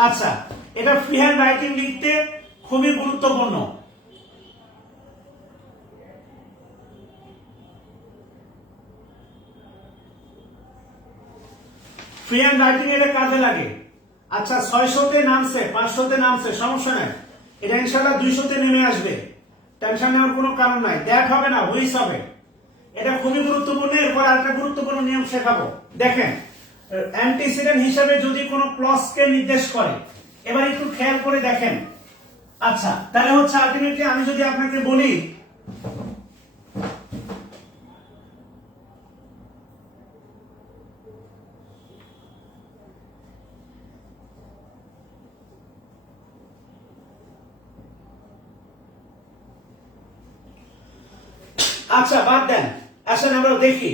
আচ্ছা, এটা ফ্রি হ্যান্ড রাইটিং লিখতে খুবই গুরুত্বপূর্ণ। ফ্রি হ্যান্ড রাইটিং এর কাজে লাগে। আচ্ছা, 600-তে নামছে, 500-তে নামছে, সমস্যা নাই, এটা ইনশাআল্লাহ 200-তে নেমে আসবে, টেনশন নেওয়ার কোনো কারণ নাই। দ্যাট হবে না, হুইস হবে। এটা খুবই গুরুত্বপূর্ণ। এরপর আরেকটা গুরুত্বপূর্ণ নিয়ম শেখাবো। দেখেন, অ্যান্টিসিডেন্ট হিসাবে যদি কোনো ক্লজকে নির্দেশ করে, এবার একটু খেয়াল করে দেখেন। আচ্ছা, তাহলে হচ্ছে আলটিমেটলি আমি যদি আপনাকে বলি আচ্ছা বাদ দেন, আসেন আমরা দেখি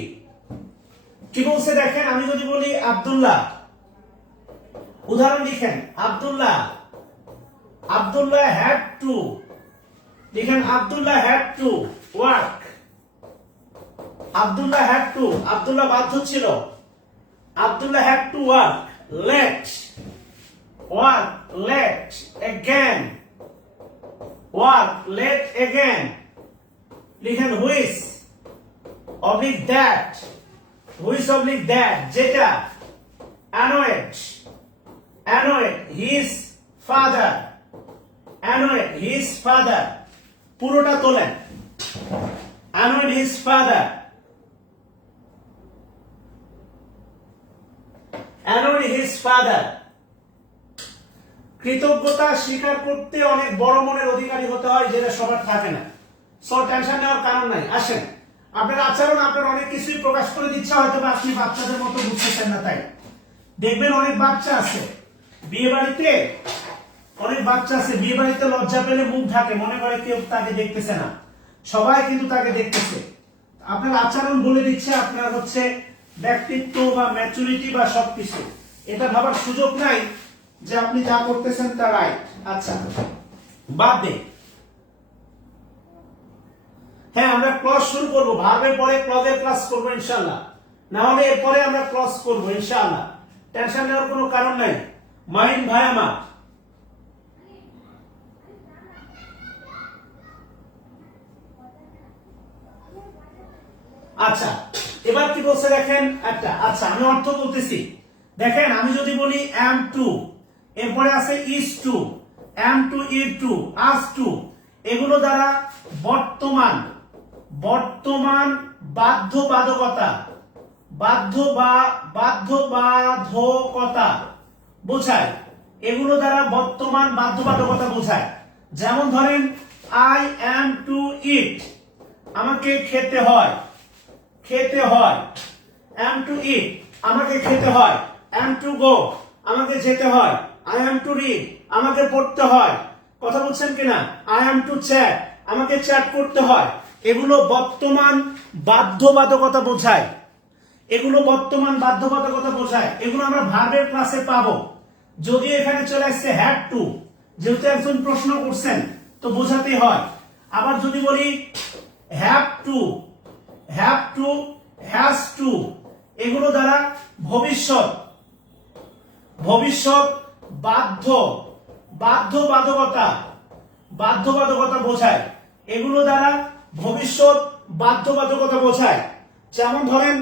কি বলছে। দেখেন, আমি যদি বলি আব্দুল্লাহ, উদাহরণ লিখেন, আব্দুল্লাহ আব্দুল্লাহ হ্যাড টু, লিখেন Abdullah had to work. Abdullah had to, Abdullah বাধ্য ছিল। Abdullah had to work late, work late again, work late again. লিখেন which oblique that, which oblique that, যেটা annoyed, annoyed his father, annoyed his father, পুরোটা তোলেন, annoyed his father, annoyed his father। কৃতজ্ঞতা স্বীকার করতে অনেক বড় মনের অধিকারী হতে হয়, যেটা সবার থাকে না। সো টেনশন নেওয়ার কারণ নাই। আসেন, আপনার আচরণ আপনার অনেক কিছুই প্রকাশ করে দিচ্ছে, হয়তো আপনি বাচ্চাদের মতো বুঝতেছেন না। তাই দেখবেন অনেক বাচ্চা আছে বিয়ে বাড়িতে, অনেক বাচ্চা আছে বিয়ে বাড়িতে লজ্জা পেলে মুখ ঢাকে, মনে করে কেউ তাকে দেখতেছে না, সবাই কিন্তু তাকে দেখতেছে। আপনার আচরণ বলে দিচ্ছে আপনার হচ্ছে ব্যক্তিত্ব বা ম্যাচুরিটি বা সবকিছু। এটা ভাবার সুযোগ নাই যে আপনি যা করতেছেন তা রাইট। আচ্ছা, বাদ দে। হ্যাঁ, আমরা ক্লজ শুরু করবো, ভার্বের পরে ক্লজের ক্লাস করবো ইনশাআল্লাহ, না হলে এরপরে আমরা ক্লজ করবো ইনশাআল্লাহ, টেনশন নেওয়ার কোনো কারণ নাই। মাহিন ভাই আমার, আচ্ছা এবার কি বলছে দেখেন একটা। আচ্ছা, আমি অর্থ বলতেছি। দেখেন, আমি যদি বলি am to, এরপরে আছে is to, am to, is to, as to, এগুলো দ্বারা বর্তমান, বর্তমান বাধ্যবাধকতা, বাধ্যবাধকতা বোঝায়। এগুলো দ্বারা বর্তমান বাধ্যবাধকতা বোঝায়। যেমন ধরেন I am to eat, আমাকে খেতে হয়, খেতে হয়। am to eat, আমাকে খেতে হয়। am to go, আমাকে যেতে হয়। I am to read, আমাকে পড়তে হয়। কথা বলছেন কিনা? I am to chat, আমাকে চ্যাট করতে হয়। এগুলো বর্তমান বাধ্যবাধকতা বোঝায়, এগুলো বর্তমান বাধ্যবাধকতা বোঝায়। এগুলো আমরা ভার্বের ক্লাসে পাবো। যদি এখানে চলে আসছে হ্যাড টু, যেহেতু একজন প্রশ্ন করছেন তো বোঝাতেই হয়। আবার যদি বলি have to, have to, has to, এগুলো দ্বারা ভবিষ্যৎ, ভবিষ্যৎ বাধ্য, বাধ্যবাধকতা, বাধ্যবাধকতা বোঝায়। এগুলো দ্বারা ভবিষ্যৎ বাধ্যবাধকতা বোঝায়। যেমন ধরেন,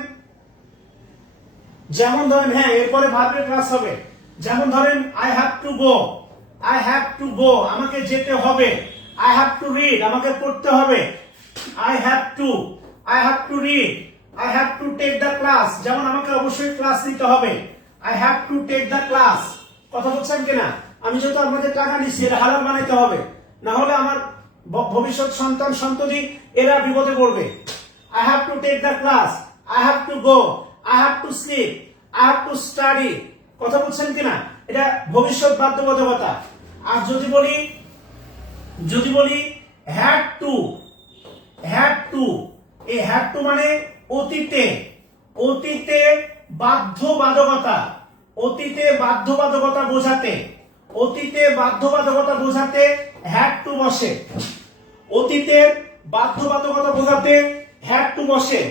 হ্যাঁ এরপরে ভার্বের ক্লাস হবে। যেমন ধরেন I have to go, I have to গো, আমাকে যেতে হবে। আই হ্যাভ টু রিড, আমাকে পড়তে হবে। I have to read, I have to take the class, যেমন আমাকে অবশ্যই ক্লাস নিতে হবে। I have to take the class. কথা বলছেন কিনা? আমি যেহেতু আপনাদের টাকা নিচ্ছি, এটা হালাল বানাইতে হবে, না হলে আমার ভবিষ্যৎ সন্তান সন্ততি এরা বিপদে পড়বে। I have to take the class, I have to go, I have to sleep, I have to study. কথা বলছেন কিনা? এটা ভবিষ্যৎ বাধ্যবাধকতা। আর যদি বলি হ্যাড টু, হ্যাড টু, এই হ্যাড টু মানে অতীতে, অতীতে বাধ্যবাধকতা, অতীতে বাধ্যবাধকতা বোঝাতে, অতীতে বাধ্যবাধকতা বোঝাতে হ্যাড টু বসে। অতীতের বাধ্যবাধকতা বোঝাতে হ্যাড টু বসে।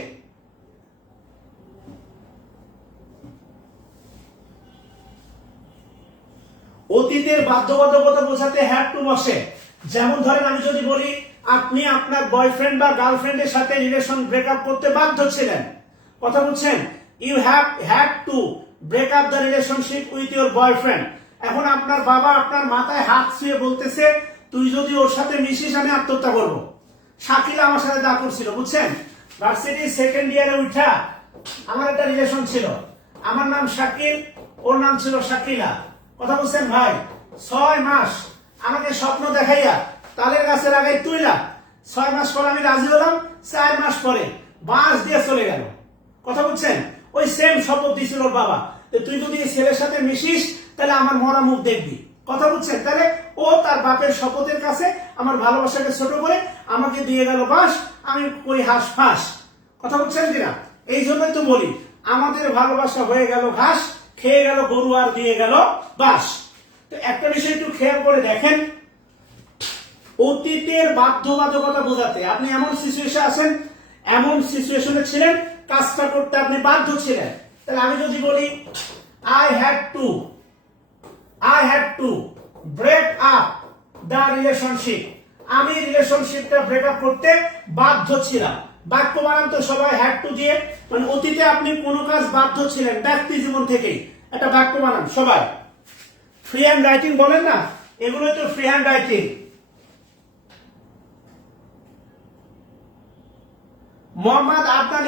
অতীতের বাধ্যবাধকতা বোঝাতে হ্যাড টু বসে। যেমন ধরেন আমি যদি বলি আপনি আপনার বয়ফ্রেন্ড বা গার্লফ্রেন্ডের সাথে রিলেশন ব্রেকআপ করতে বাধ্য ছিলেন, কথা বলছেন, you have had to break up the relationship with your boyfriend. এখন আপনার বাবা আপনার মাথায় হাত ছুঁয়ে বলতেছে তুই যদি ওর সাথে মিশিস আমি আত্মহত্যা করবো। শাকিলা আমার সাথে দা করছিল, বুঝছেন, ভার্সিটি সেকেন্ড ইয়ারে উঠা আমার একটা রিলেশন ছিল, আমার নাম শাকিল, ওর নাম ছিল শাকিলা, কথা বলছেন ভাই। 6 মাস আমাকে স্বপ্ন দেখাইয়া তালের গাছের আগে তুইলা 6 মাস পরে আমি রাজি হলাম, 4 মাস পরে বাঁশ দিয়ে চলে গেল, কথা বলছেন। ওই সেম শপথ দিছিল ওর বাবা, তুই যদি এই ছেলের সাথে মিশিস তাহলে আমার মরা মুখ দেখবি, কথা বলছেন। তাহলে ও তার বাপের শপথের কাছে আমার ভালোবাসাকে ছোট করে আমাকে দিয়ে গেল বাঁশ, আমি কই হাঁস ফাঁস, কথা বলছেন কিনা। এই জন্যই তো বলি আমাদের ভালোবাসা হয়ে গেল ঘাস, খেয়ে গেল গরু আর দিয়ে গেল বাঁশ। তো একটা বিষয় একটু খেয়াল করে দেখেন, অতীতের বাধ্যবাধকতা বোঝাতে আপনি এমন সিচুয়েশনে আছেন, এমন সিচুয়েশনে ছিলেন, কাজটা করতে আপনি বাধ্য ছিলেন। তাহলে আমি যদি বলি I had to break up the relationship, আমি রিলেশনশিপটা ব্রেক আপ করতে বাধ্য ছিলাম। বাক্য বানান তো সবাই হ্যাড টু দিয়ে, মানে অতীতে আপনি কোনো কাজ বাধ্য ছিলেন ব্যক্তি জীবন থেকেই, একটা বাক্য বানান সবাই। ফ্রি হ্যান্ড রাইটিং বলেন না, এগুলো তো free hand writing. Mohammad Adnan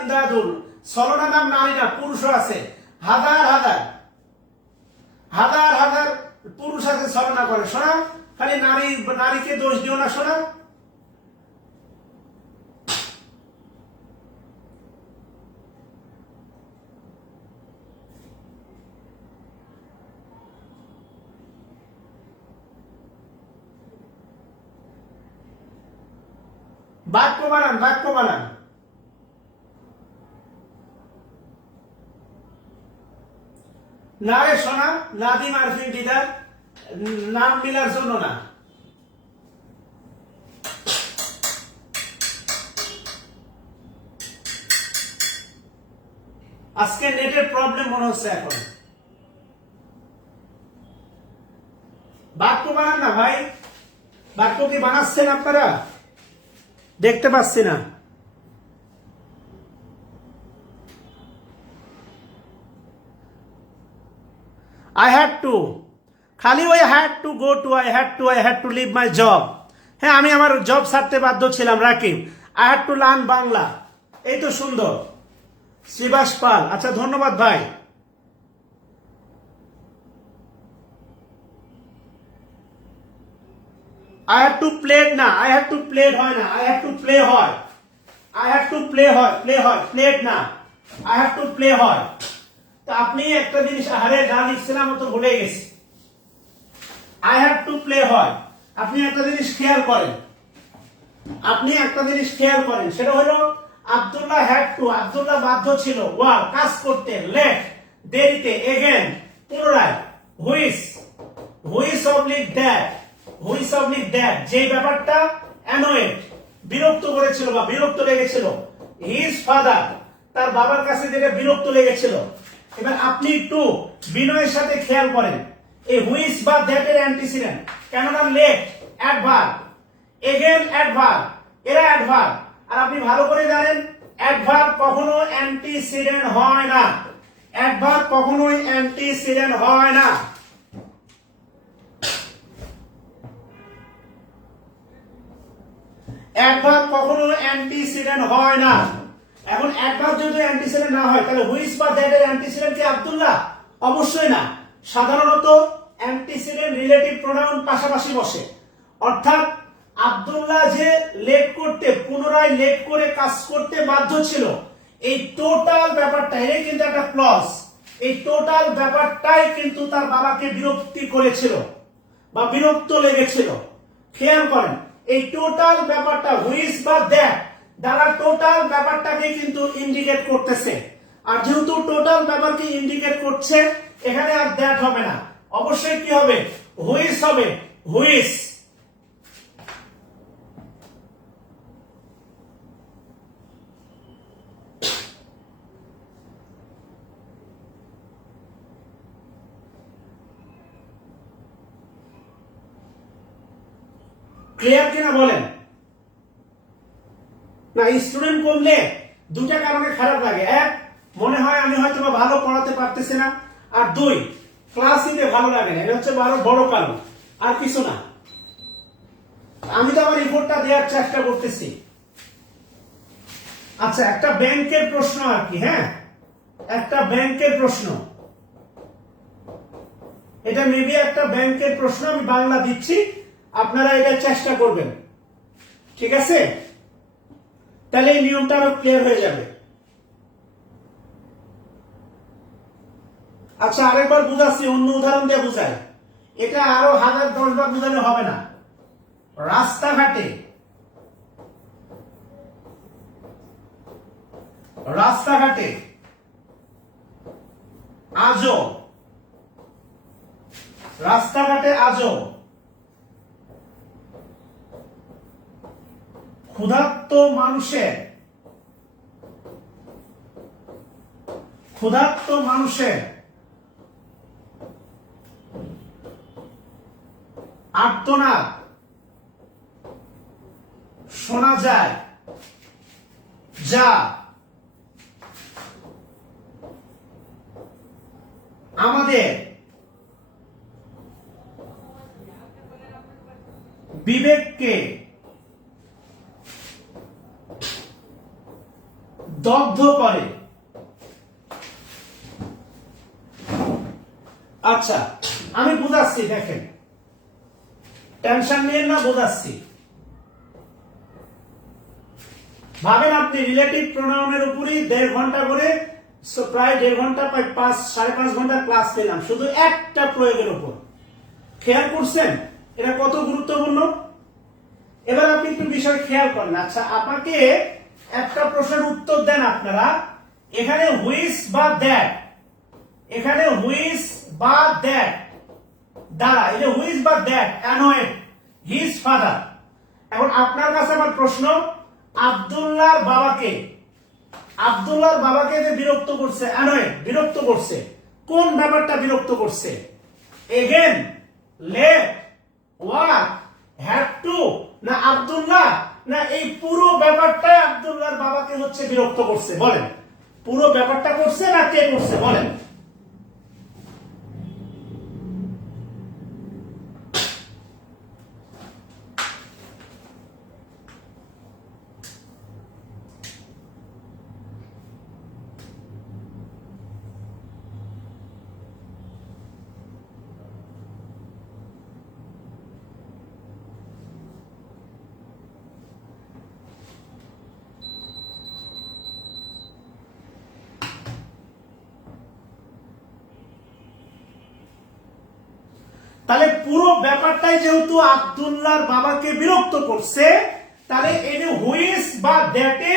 Imdadul, ছলনা নাম নারী না পুরুষও আছে, হাজার হাজার হাজার হাজার পুরুষ আছে ছলনা করে, শোনা, খালি নারীকে দোষ দিও না শোনা। বাক্য বানান। না রে সোনা, নাদিম আরফিন দিদার, নাম মিলার জন্য না। আজকে নেটের প্রবলেম মনে হচ্ছে এখন। বাক্য বানান না ভাই, বাক্য কি বানাচ্ছেন আপনারা? দেখতে পাচ্ছি না। I had to, খালি ওই had to go to, I had to leave my job। হ্যাঁ আমি আমার জব ছাড়তে বাধ্য ছিলাম Rakib. I had to learn Bangla, এই তো সুন্দর। শিবাস পাল, আচ্ছা ধন্যবাদ ভাই। I had to play না, I had to play হয় না, I had to play হয়, I had to play হয়, প্লেড না, I had to play হয়। তা আপনি একটা জিনিস আরে যা লিখছিলাম তো ভুলে গেছি, I had to play হয়। আপনি একটা জিনিস খেয়াল করেন, সেটা হলো আব্দুল্লাহ হ্যাড টু, আব্দুল্লাহ বাধ্য ছিল ওয়ার্ক কাজ করতে, লেট দেরিতে, এগেন পুনরায়, হুইস অবলিক দ্যাট যে ব্যাপারটা অ্যানোয়েড বিরক্ত করেছিল বা বিরক্ত লেগেছিল, হিজ ফাদার তার বাবার কাছে যেটা বিরক্ত লেগেছিল। এবার আপনি একটু বিনয়ের সাথে খেয়াল করেন, এই হুইস বা দ্যাট এর অ্যান্টিসিডেন্ট, কেননা লেট অ্যাডভার্ব, এগেন অ্যাডভার্ব, এরা অ্যাডভার্ব। আর আপনি ভালো করে জানেন অ্যাডভার্ব কখনো অ্যান্টিসিডেন্ট হয় না, অ্যাডভার্ব কখনোই অ্যান্টিসিডেন্ট হয় না। অ্যাডভার্ব কখনো অ্যান্টিসিডেন্ট হয় না। এখন অ্যাডভার্ব যদি অ্যান্টিসিডেন্ট না হয় তাহলে হুইস বা দ্যাট এর অ্যান্টিসিডেন্ট কি আব্দুল্লাহ? অবশ্যই না। সাধারণত অ্যান্টিসিডেন্ট রিলেটিভ প্রোনাউন পাশাপাশি বসে, অর্থাৎ আব্দুল্লাহ যে লেট করতে, পুনরায় লেট করে কাজ করতে বাধ্য ছিল, এই টোটাল ব্যাপারটা এর কিন্তু একটা ক্লজ, এই টোটাল ব্যাপারটাই কিন্তু তার বাবাকে বিরক্তি করেছিল বা বিরক্ত লেগেছিল। খেয়াল করেন এই টোটাল ব্যাপারটা হুইস বা দ্যাট দ্বারা টোটাল ব্যাপারটাকে কিন্তু ইন্ডিকেট করতেছে। আর যেহেতু টোটাল ব্যাপারকে ইন্ডিকেট করছে, এখানে আর দ্যাট হবে না, অবশ্যই কি হবে? হুইস হবে, হুইস। ক্লিয়ার কিনা বলেন? না, স্টুডেন্ট কমলে দুটা কারণে খারাপ লাগে। এক, মনে হয় আমি হয়তো ভালো পড়াতে পারতেছি না, আর দুই, ক্লাস নিতে ভালো লাগে না। এটা হচ্ছে বড় কারণ, আর কিছু না। আমি তো আমার রিপোর্টটা দেওয়ার চেষ্টা করতেছি। আচ্ছা, একটা ব্যাংকের প্রশ্ন আর কি। হ্যাঁ, একটা ব্যাংকের প্রশ্ন, এটা মেবি একটা ব্যাংকের প্রশ্ন, আমি বাংলা দিচ্ছি, আপনারা এটা চেষ্টা করবেন, ঠিক আছে? তাহলে এই নিয়মটা আরো ক্লিয়ার হয়ে যাবে। আচ্ছা, আরেকবার বুঝাচ্ছি, অন্য উদাহরণ দিয়ে বুঝাই। এটা আরো 1010 বার বুঝালে হবে না। রাস্তাঘাটে রাস্তাঘাটে আজও ক্ষুধার্ত মানুষের আর্তনাদ শোনা যায়, যা আমাদের বিবেককে দগ্ধ করে। আচ্ছা, আমি বুঝাচ্ছি, দেখেন, টেনশন নিয়ে না, বোঝাচ্ছি। ভাবেন আপনি রিলেটিভ প্রোনাউনের উপরই 1.5 ঘন্টা করে, প্রায় 1.5 ঘন্টা, প্রায় 5-5.5 ঘন্টা ক্লাস পেলাম শুধু একটা প্রয়োগের উপর। খেয়াল করছেন এটা কত গুরুত্বপূর্ণ? এবার আপনি একটু বিষয় খেয়াল করেন। আচ্ছা, আপনাকে একটা প্রশ্নের উত্তর দেন আপনারা, এখানে হুইচ বা দ্যাট, এখানে হুইচ বা দ্যাট দ্বারা, এই যে হুইচ বা দ্যাট অ্যানয়েড হিজ ফাদার। এখন আপনার কাছে আমার প্রশ্ন, আব্দুল্লাহর বাবাকে যে বিরক্ত করছে, অ্যানয়েড বিরক্ত করছে, কোন ব্যাপারটা বিরক্ত করছে? Again, late, what, have to, না আব্দুল্লাহ, না এই পুরো ব্যাপারটা আব্দুল্লাহর বাবাকে হচ্ছে বিরক্ত করছে? বলেন, পুরো ব্যাপারটা করছে না কে করছে? বলেন। তাহলে পুরো ব্যাপারটাই যেহেতু আব্দুল্লাহর বাবাকে বিরক্ত করছে, তাহলে এই যে হুইচ বা দ্যাটে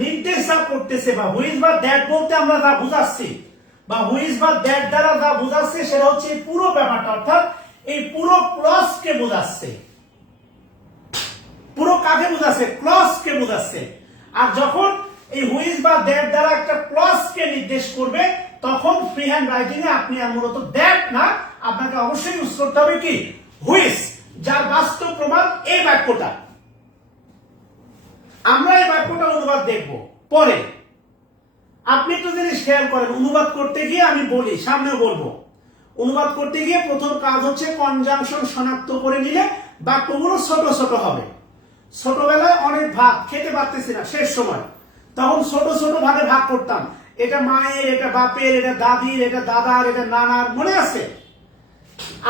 নির্দেশ যা করতেছে, বা হুইচ বা দ্যাট বলতে আমরা যা বুঝাচ্ছি, বা হুইচ বা দ্যাট দ্বারা যা বুঝাচ্ছে, সেটা হচ্ছে এই পুরো ব্যাপারটা, অর্থাৎ এই পুরো ক্লজকে বোঝাচ্ছে। পুরো কাকে বোঝাচ্ছে? ক্লজকে বোঝাচ্ছে। আর যখন এই হুইচ বা দ্যাট দ্বারা একটা ক্লজকে নির্দেশ করবে, তখন ফ্রি হ্যান্ড রাইটিং এ আপনি মূলত দ্যাট না, আপনাকে অবশ্যই ইউজ করতে হবে কি? হুইচ, যার বাস্তব প্রমাণ এই বাক্যটা। আমরা এই বাক্যটা অনুবাদ দেখব পরে। আপনি একটু জিনিস খেয়াল করেন, অনুবাদ করতে গিয়ে আমি বলি, সামনেও বলবো, অনুবাদ করতে গিয়ে প্রথম কাজ হচ্ছে কনজাংশন শনাক্ত করে নিলে বাক্যগুলো ছোট ছোট হবে। ছোটবেলায় অনেক ভাগ খেতে পারতেছি না, শেষ সময়, তখন ছোট ছোট ভাগে ভাগ করতাম। এটা মায়ের, এটা বাপের, এটা দাদির, এটা দাদার, এটা নানার, মনে আছে?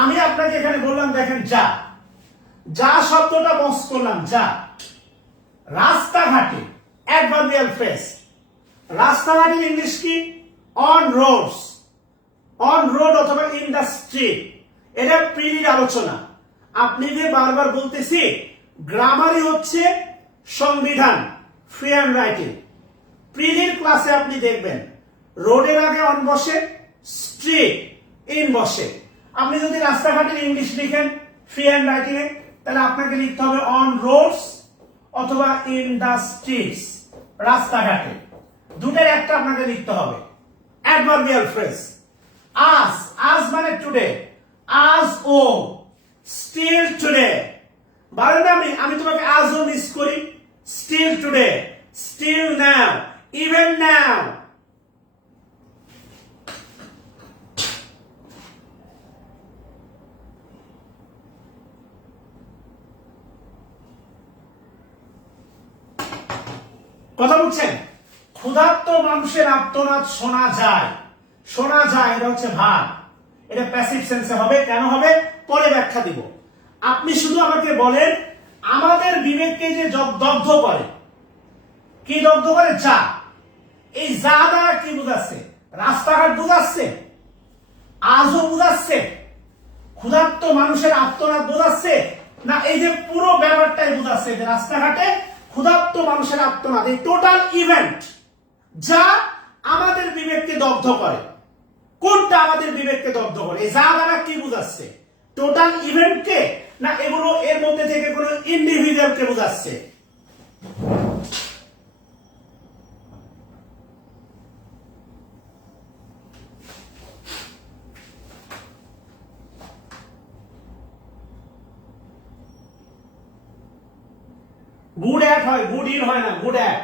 আমি আপনাকে এখানে বললাম, দেখেন, যা শব্দটা বস করলাম, যা। রাস্তাঘাটে, অ্যাডভার্বিয়াল ফ্রেজ। রাস্তাঘাটের ইংলিশ কি? অন রোডস, অন রোড অথবা ইন দ্য স্ট্রিট। এটা প্রিলির আলোচনা। আপনি যে বারবার বলতেছি, গ্রামারই হচ্ছে সংবিধান, ফ্রি হ্যান্ড রাইটিং। প্রিলির ক্লাসে আপনি দেখবেন রোডের আগে অন বসে, স্ট্রিট ইন বসে। আপনি যদি রাস্তাঘাটের ইংলিশ লিখেন ফ্রি হ্যান্ড রাইটিং এ, তাহলে আপনাকে লিখতে হবে অন রোডস অথবা ইন দ্য স্ট্রিটস, রাস্তাঘাটে। দুটোর একটা আপনাকে লিখতে হবে। অ্যাডভার্বিয়াল ফ্রেজ, আজ মানে টুডে, আজ ও, স্টিল টুডে, বলেন না আমি তোমাকে আজও মিস করি, still today, still now, even now. কথা বলছেন? ক্ষুধার্ত মানুষের আর্তনাদ শোনা যায়, শোনা যায়, এটা হচ্ছে ভাব, এটা প্যাসিভ সেন্সে হবে। কেন হবে পরে ব্যাখ্যা দিব। আপনি শুধু আমাকে বলেন আমাদের বিবেককে যে দগ্ধ করে, কি দগ্ধ করে? যা। এই যা দ্বারা কি বুঝাচ্ছে? রাস্তাঘাট বুঝাচ্ছে, আজও বুঝাচ্ছে, ক্ষুধার্ত মানুষের আর্তনাদ বোঝাচ্ছে, না এই যে পুরো ব্যাপারটাই বুঝাচ্ছে যে রাস্তাঘাটে ক্ষুধার্ত মানুষের আর্তনাদ, এই টোটাল ইভেন্ট যা আমাদের বিবেককে দগ্ধ করে। কোনটা আমাদের বিবেককে দগ্ধ করে? এই যা দ্বারা কি বুঝাচ্ছে? টোটাল ইভেন্টকে, না এগুলো এর মধ্যে থেকে কোনো ইন্ডিভিজুয়ালকে বুঝাচ্ছে? গুড অ্যাট হয়, গুড ইন হয় না, গুড অ্যাট।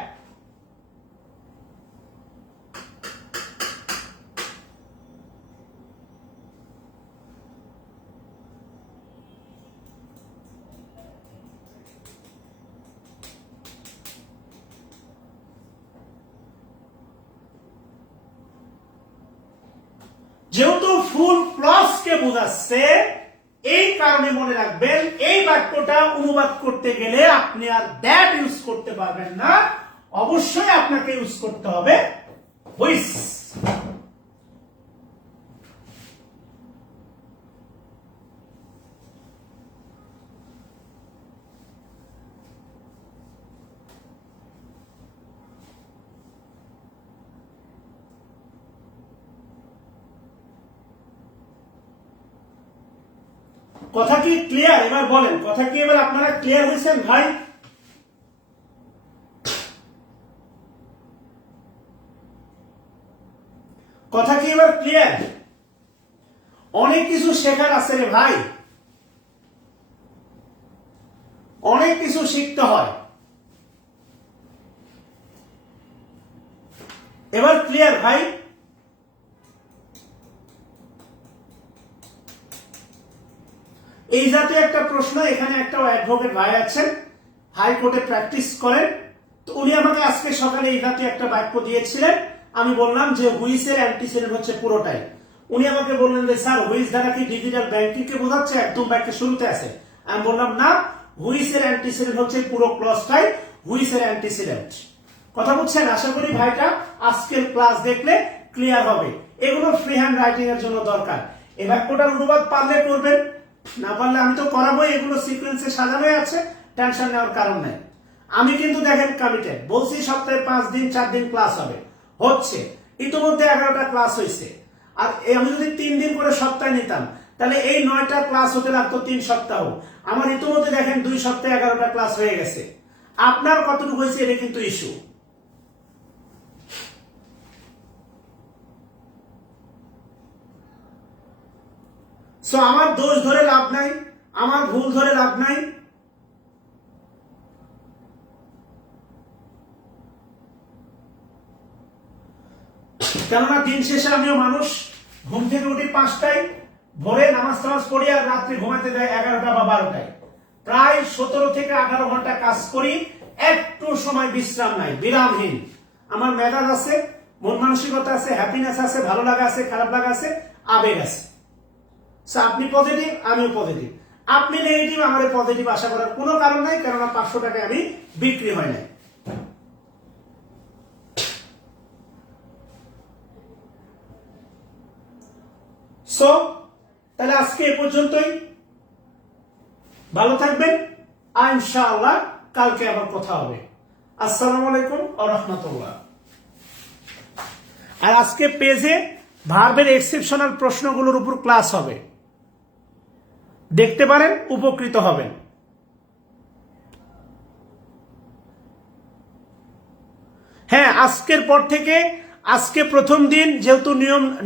যেহেতু ফুল ক্লজকে বোঝাচ্ছে, এই কারণে মনে রাখবেন এই বাক্যটা অনুবাদ করতে গেলে আপনি আর দ্যাট ইউজ করতে পারবেন না, অবশ্যই আপনাকে ইউজ করতে হবে হুইচ। কথা কি ক্লিয়ার? এবার বলেন, কথা কি এবার আপনারা ক্লিয়ার হয়েছেন ভাই? কথা কি এবার ক্লিয়ার? অনেক কিছু শেখার আছে রে ভাই, অনেক কিছু শিখতে হয়। এবার ক্লিয়ার ভাই? এই জাতীয় একটা প্রশ্ন, এখানে একটা অ্যাডভোকেট ভাই আছেন, হাইকোর্টে প্র্যাকটিস করেন, তো উনি আমাকে আজকে সকালে এই জাতীয় একটা বাক্য দিয়েছিলেন। আমি বললাম যে হুইচের অ্যান্টিসিডেন্ট হচ্ছে পুরোটাই। উনি আমাকে বললেন যে স্যার হুইচ দ্বারা কি ডিজিটাল ব্যাংকিং কে বোঝাচ্ছে? একদম বাক্যের শুরুতে আছে। আমি বললাম না, হুইচের অ্যান্টিসিডেন্ট হচ্ছে পুরো ক্লজটাই হুইচের অ্যান্টিসিডেন্ট। কথা বুঝছেন? আশা করি ভাইটা আজকের ক্লাস দেখলে ক্লিয়ার হবে। এগুলো ফ্রি হ্যান্ড রাইটিং এর জন্য দরকার। এই বাক্যটার অনুবাদ পারলে করবেন, না পারলে আমি তো করাবোই, এগুলো সিকোয়েন্সে সাজানোই আছে, টেনশন নেওয়ার কারণ নাই। আমি কিন্তু দেখেন কমিটেড, বলছি সপ্তাহে 5 দিন 4 দিন ক্লাস হবে, হচ্ছে ইতিমধ্যে 11টা ক্লাস হয়েছে। আর আমি যদি 3 দিন করে সপ্তাহে নিতাম তাহলে এই 9টা ক্লাস হতে লাগতো 3 সপ্তাহ। আমার ইতিমধ্যে দেখেন 2 সপ্তাহে 11টা ক্লাস হয়ে গেছে। আপনার কতটুকু হয়েছে এটা কিন্তু ইস্যু। সো আমার দোষ ধরে লাভ নাই, আমার ভুল ধরে লাভ নাই। কেননা দিন শেষে আমিও মানুষ, ঘুম থেকে উঠি 5টায়, ভোরে নামাজ টামাজ পড়ি আর রাত্রি ঘুমাতে দেয় 11টা বা 12টায়। প্রায় 17 থেকে 18 ঘন্টা কাজ করি, একটু সময় বিশ্রাম নাই, বিরামহীন। আমার মেজাজ আছে, মন মানসিকতা আছে, হ্যাপিনেস আছে, ভালো লাগা আছে, খারাপ লাগা আছে, আবেগ আছে। আপনি পজিটিভ, আমিও পজিটিভ। আপনি নেগেটিভ, আমার পজিটিভ আশা করার কোনো কারণ নাই, কেননা 500 টাকায় আমি বিক্রি হয় নাই। সো তাহলে আজকে এ পর্যন্তই। ভালো থাকবেন, ইনশাআল্লাহ কালকে আবার কথা হবে। আসসালামু আলাইকুম ওয়া রাহমাতুল্লাহ। আর আজকে পেজে ভার্বের এক্সেপশনাল প্রশ্নগুলোর উপর ক্লাস হবে, দেখতে পারেন, উপকৃত হবেন। হ্যাঁ, আজকের পর থেকে, আজকে প্রথম দিন যেহেতু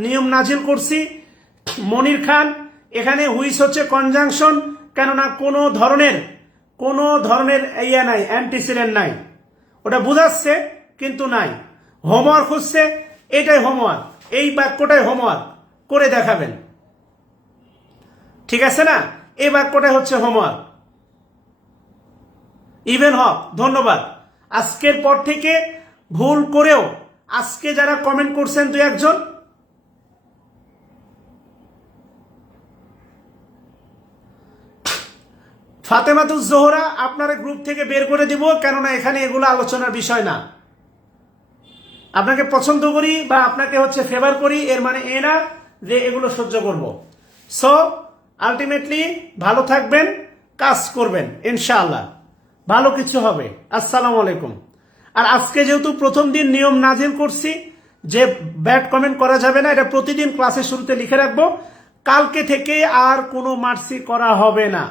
নিয়ম নাজিল করছি, মনির খান এখানে হুইচ হচ্ছে কনজাংশন, কেননা কোনো ধরনের কোনো ধরনের ইয়া নাই, অ্যান্টিসিডেন্ট নাই, ওটা বুঝাচ্ছে কিন্তু নাই। হোমওয়ার্ক হচ্ছে, এটাই হোমওয়ার্ক, এই বাক্যটাই হোমওয়ার্ক করে দেখাবেন, ঠিক আছে না? এই বাক্যটাই হচ্ছে হোমওয়ার্ক। ইভেন হক, ধন্যবাদ। আজকের পর থেকে ভুল করেও আজকে যারা কমেন্ট করছেন দুই একজন, ফাতেমাতুজ জোহরা, আপনার গ্রুপ থেকে বের করে দিব, কেননা এখানে এগুলো আলোচনার বিষয় না। আপনাকে পছন্দ করি বা আপনাকে হচ্ছে ফেভার করি এর মানে এ না যে এগুলো সহ্য করব। সো আলটিমেটলি ভালো থাকবেন, কাজ করবেন, ইনশাআল্লাহ ভালো কিছু হবে। আসসালামু আলাইকুম। আর আজকে যেহেতু প্রথম দিন নিয়ম নাজিল করছি যে ব্যাড কমেন্ট করা যাবে না, এটা প্রতিদিন ক্লাসে শুরুতে লিখে রাখবো। কালকে থেকে আর কোনো মার্সি করা হবে না।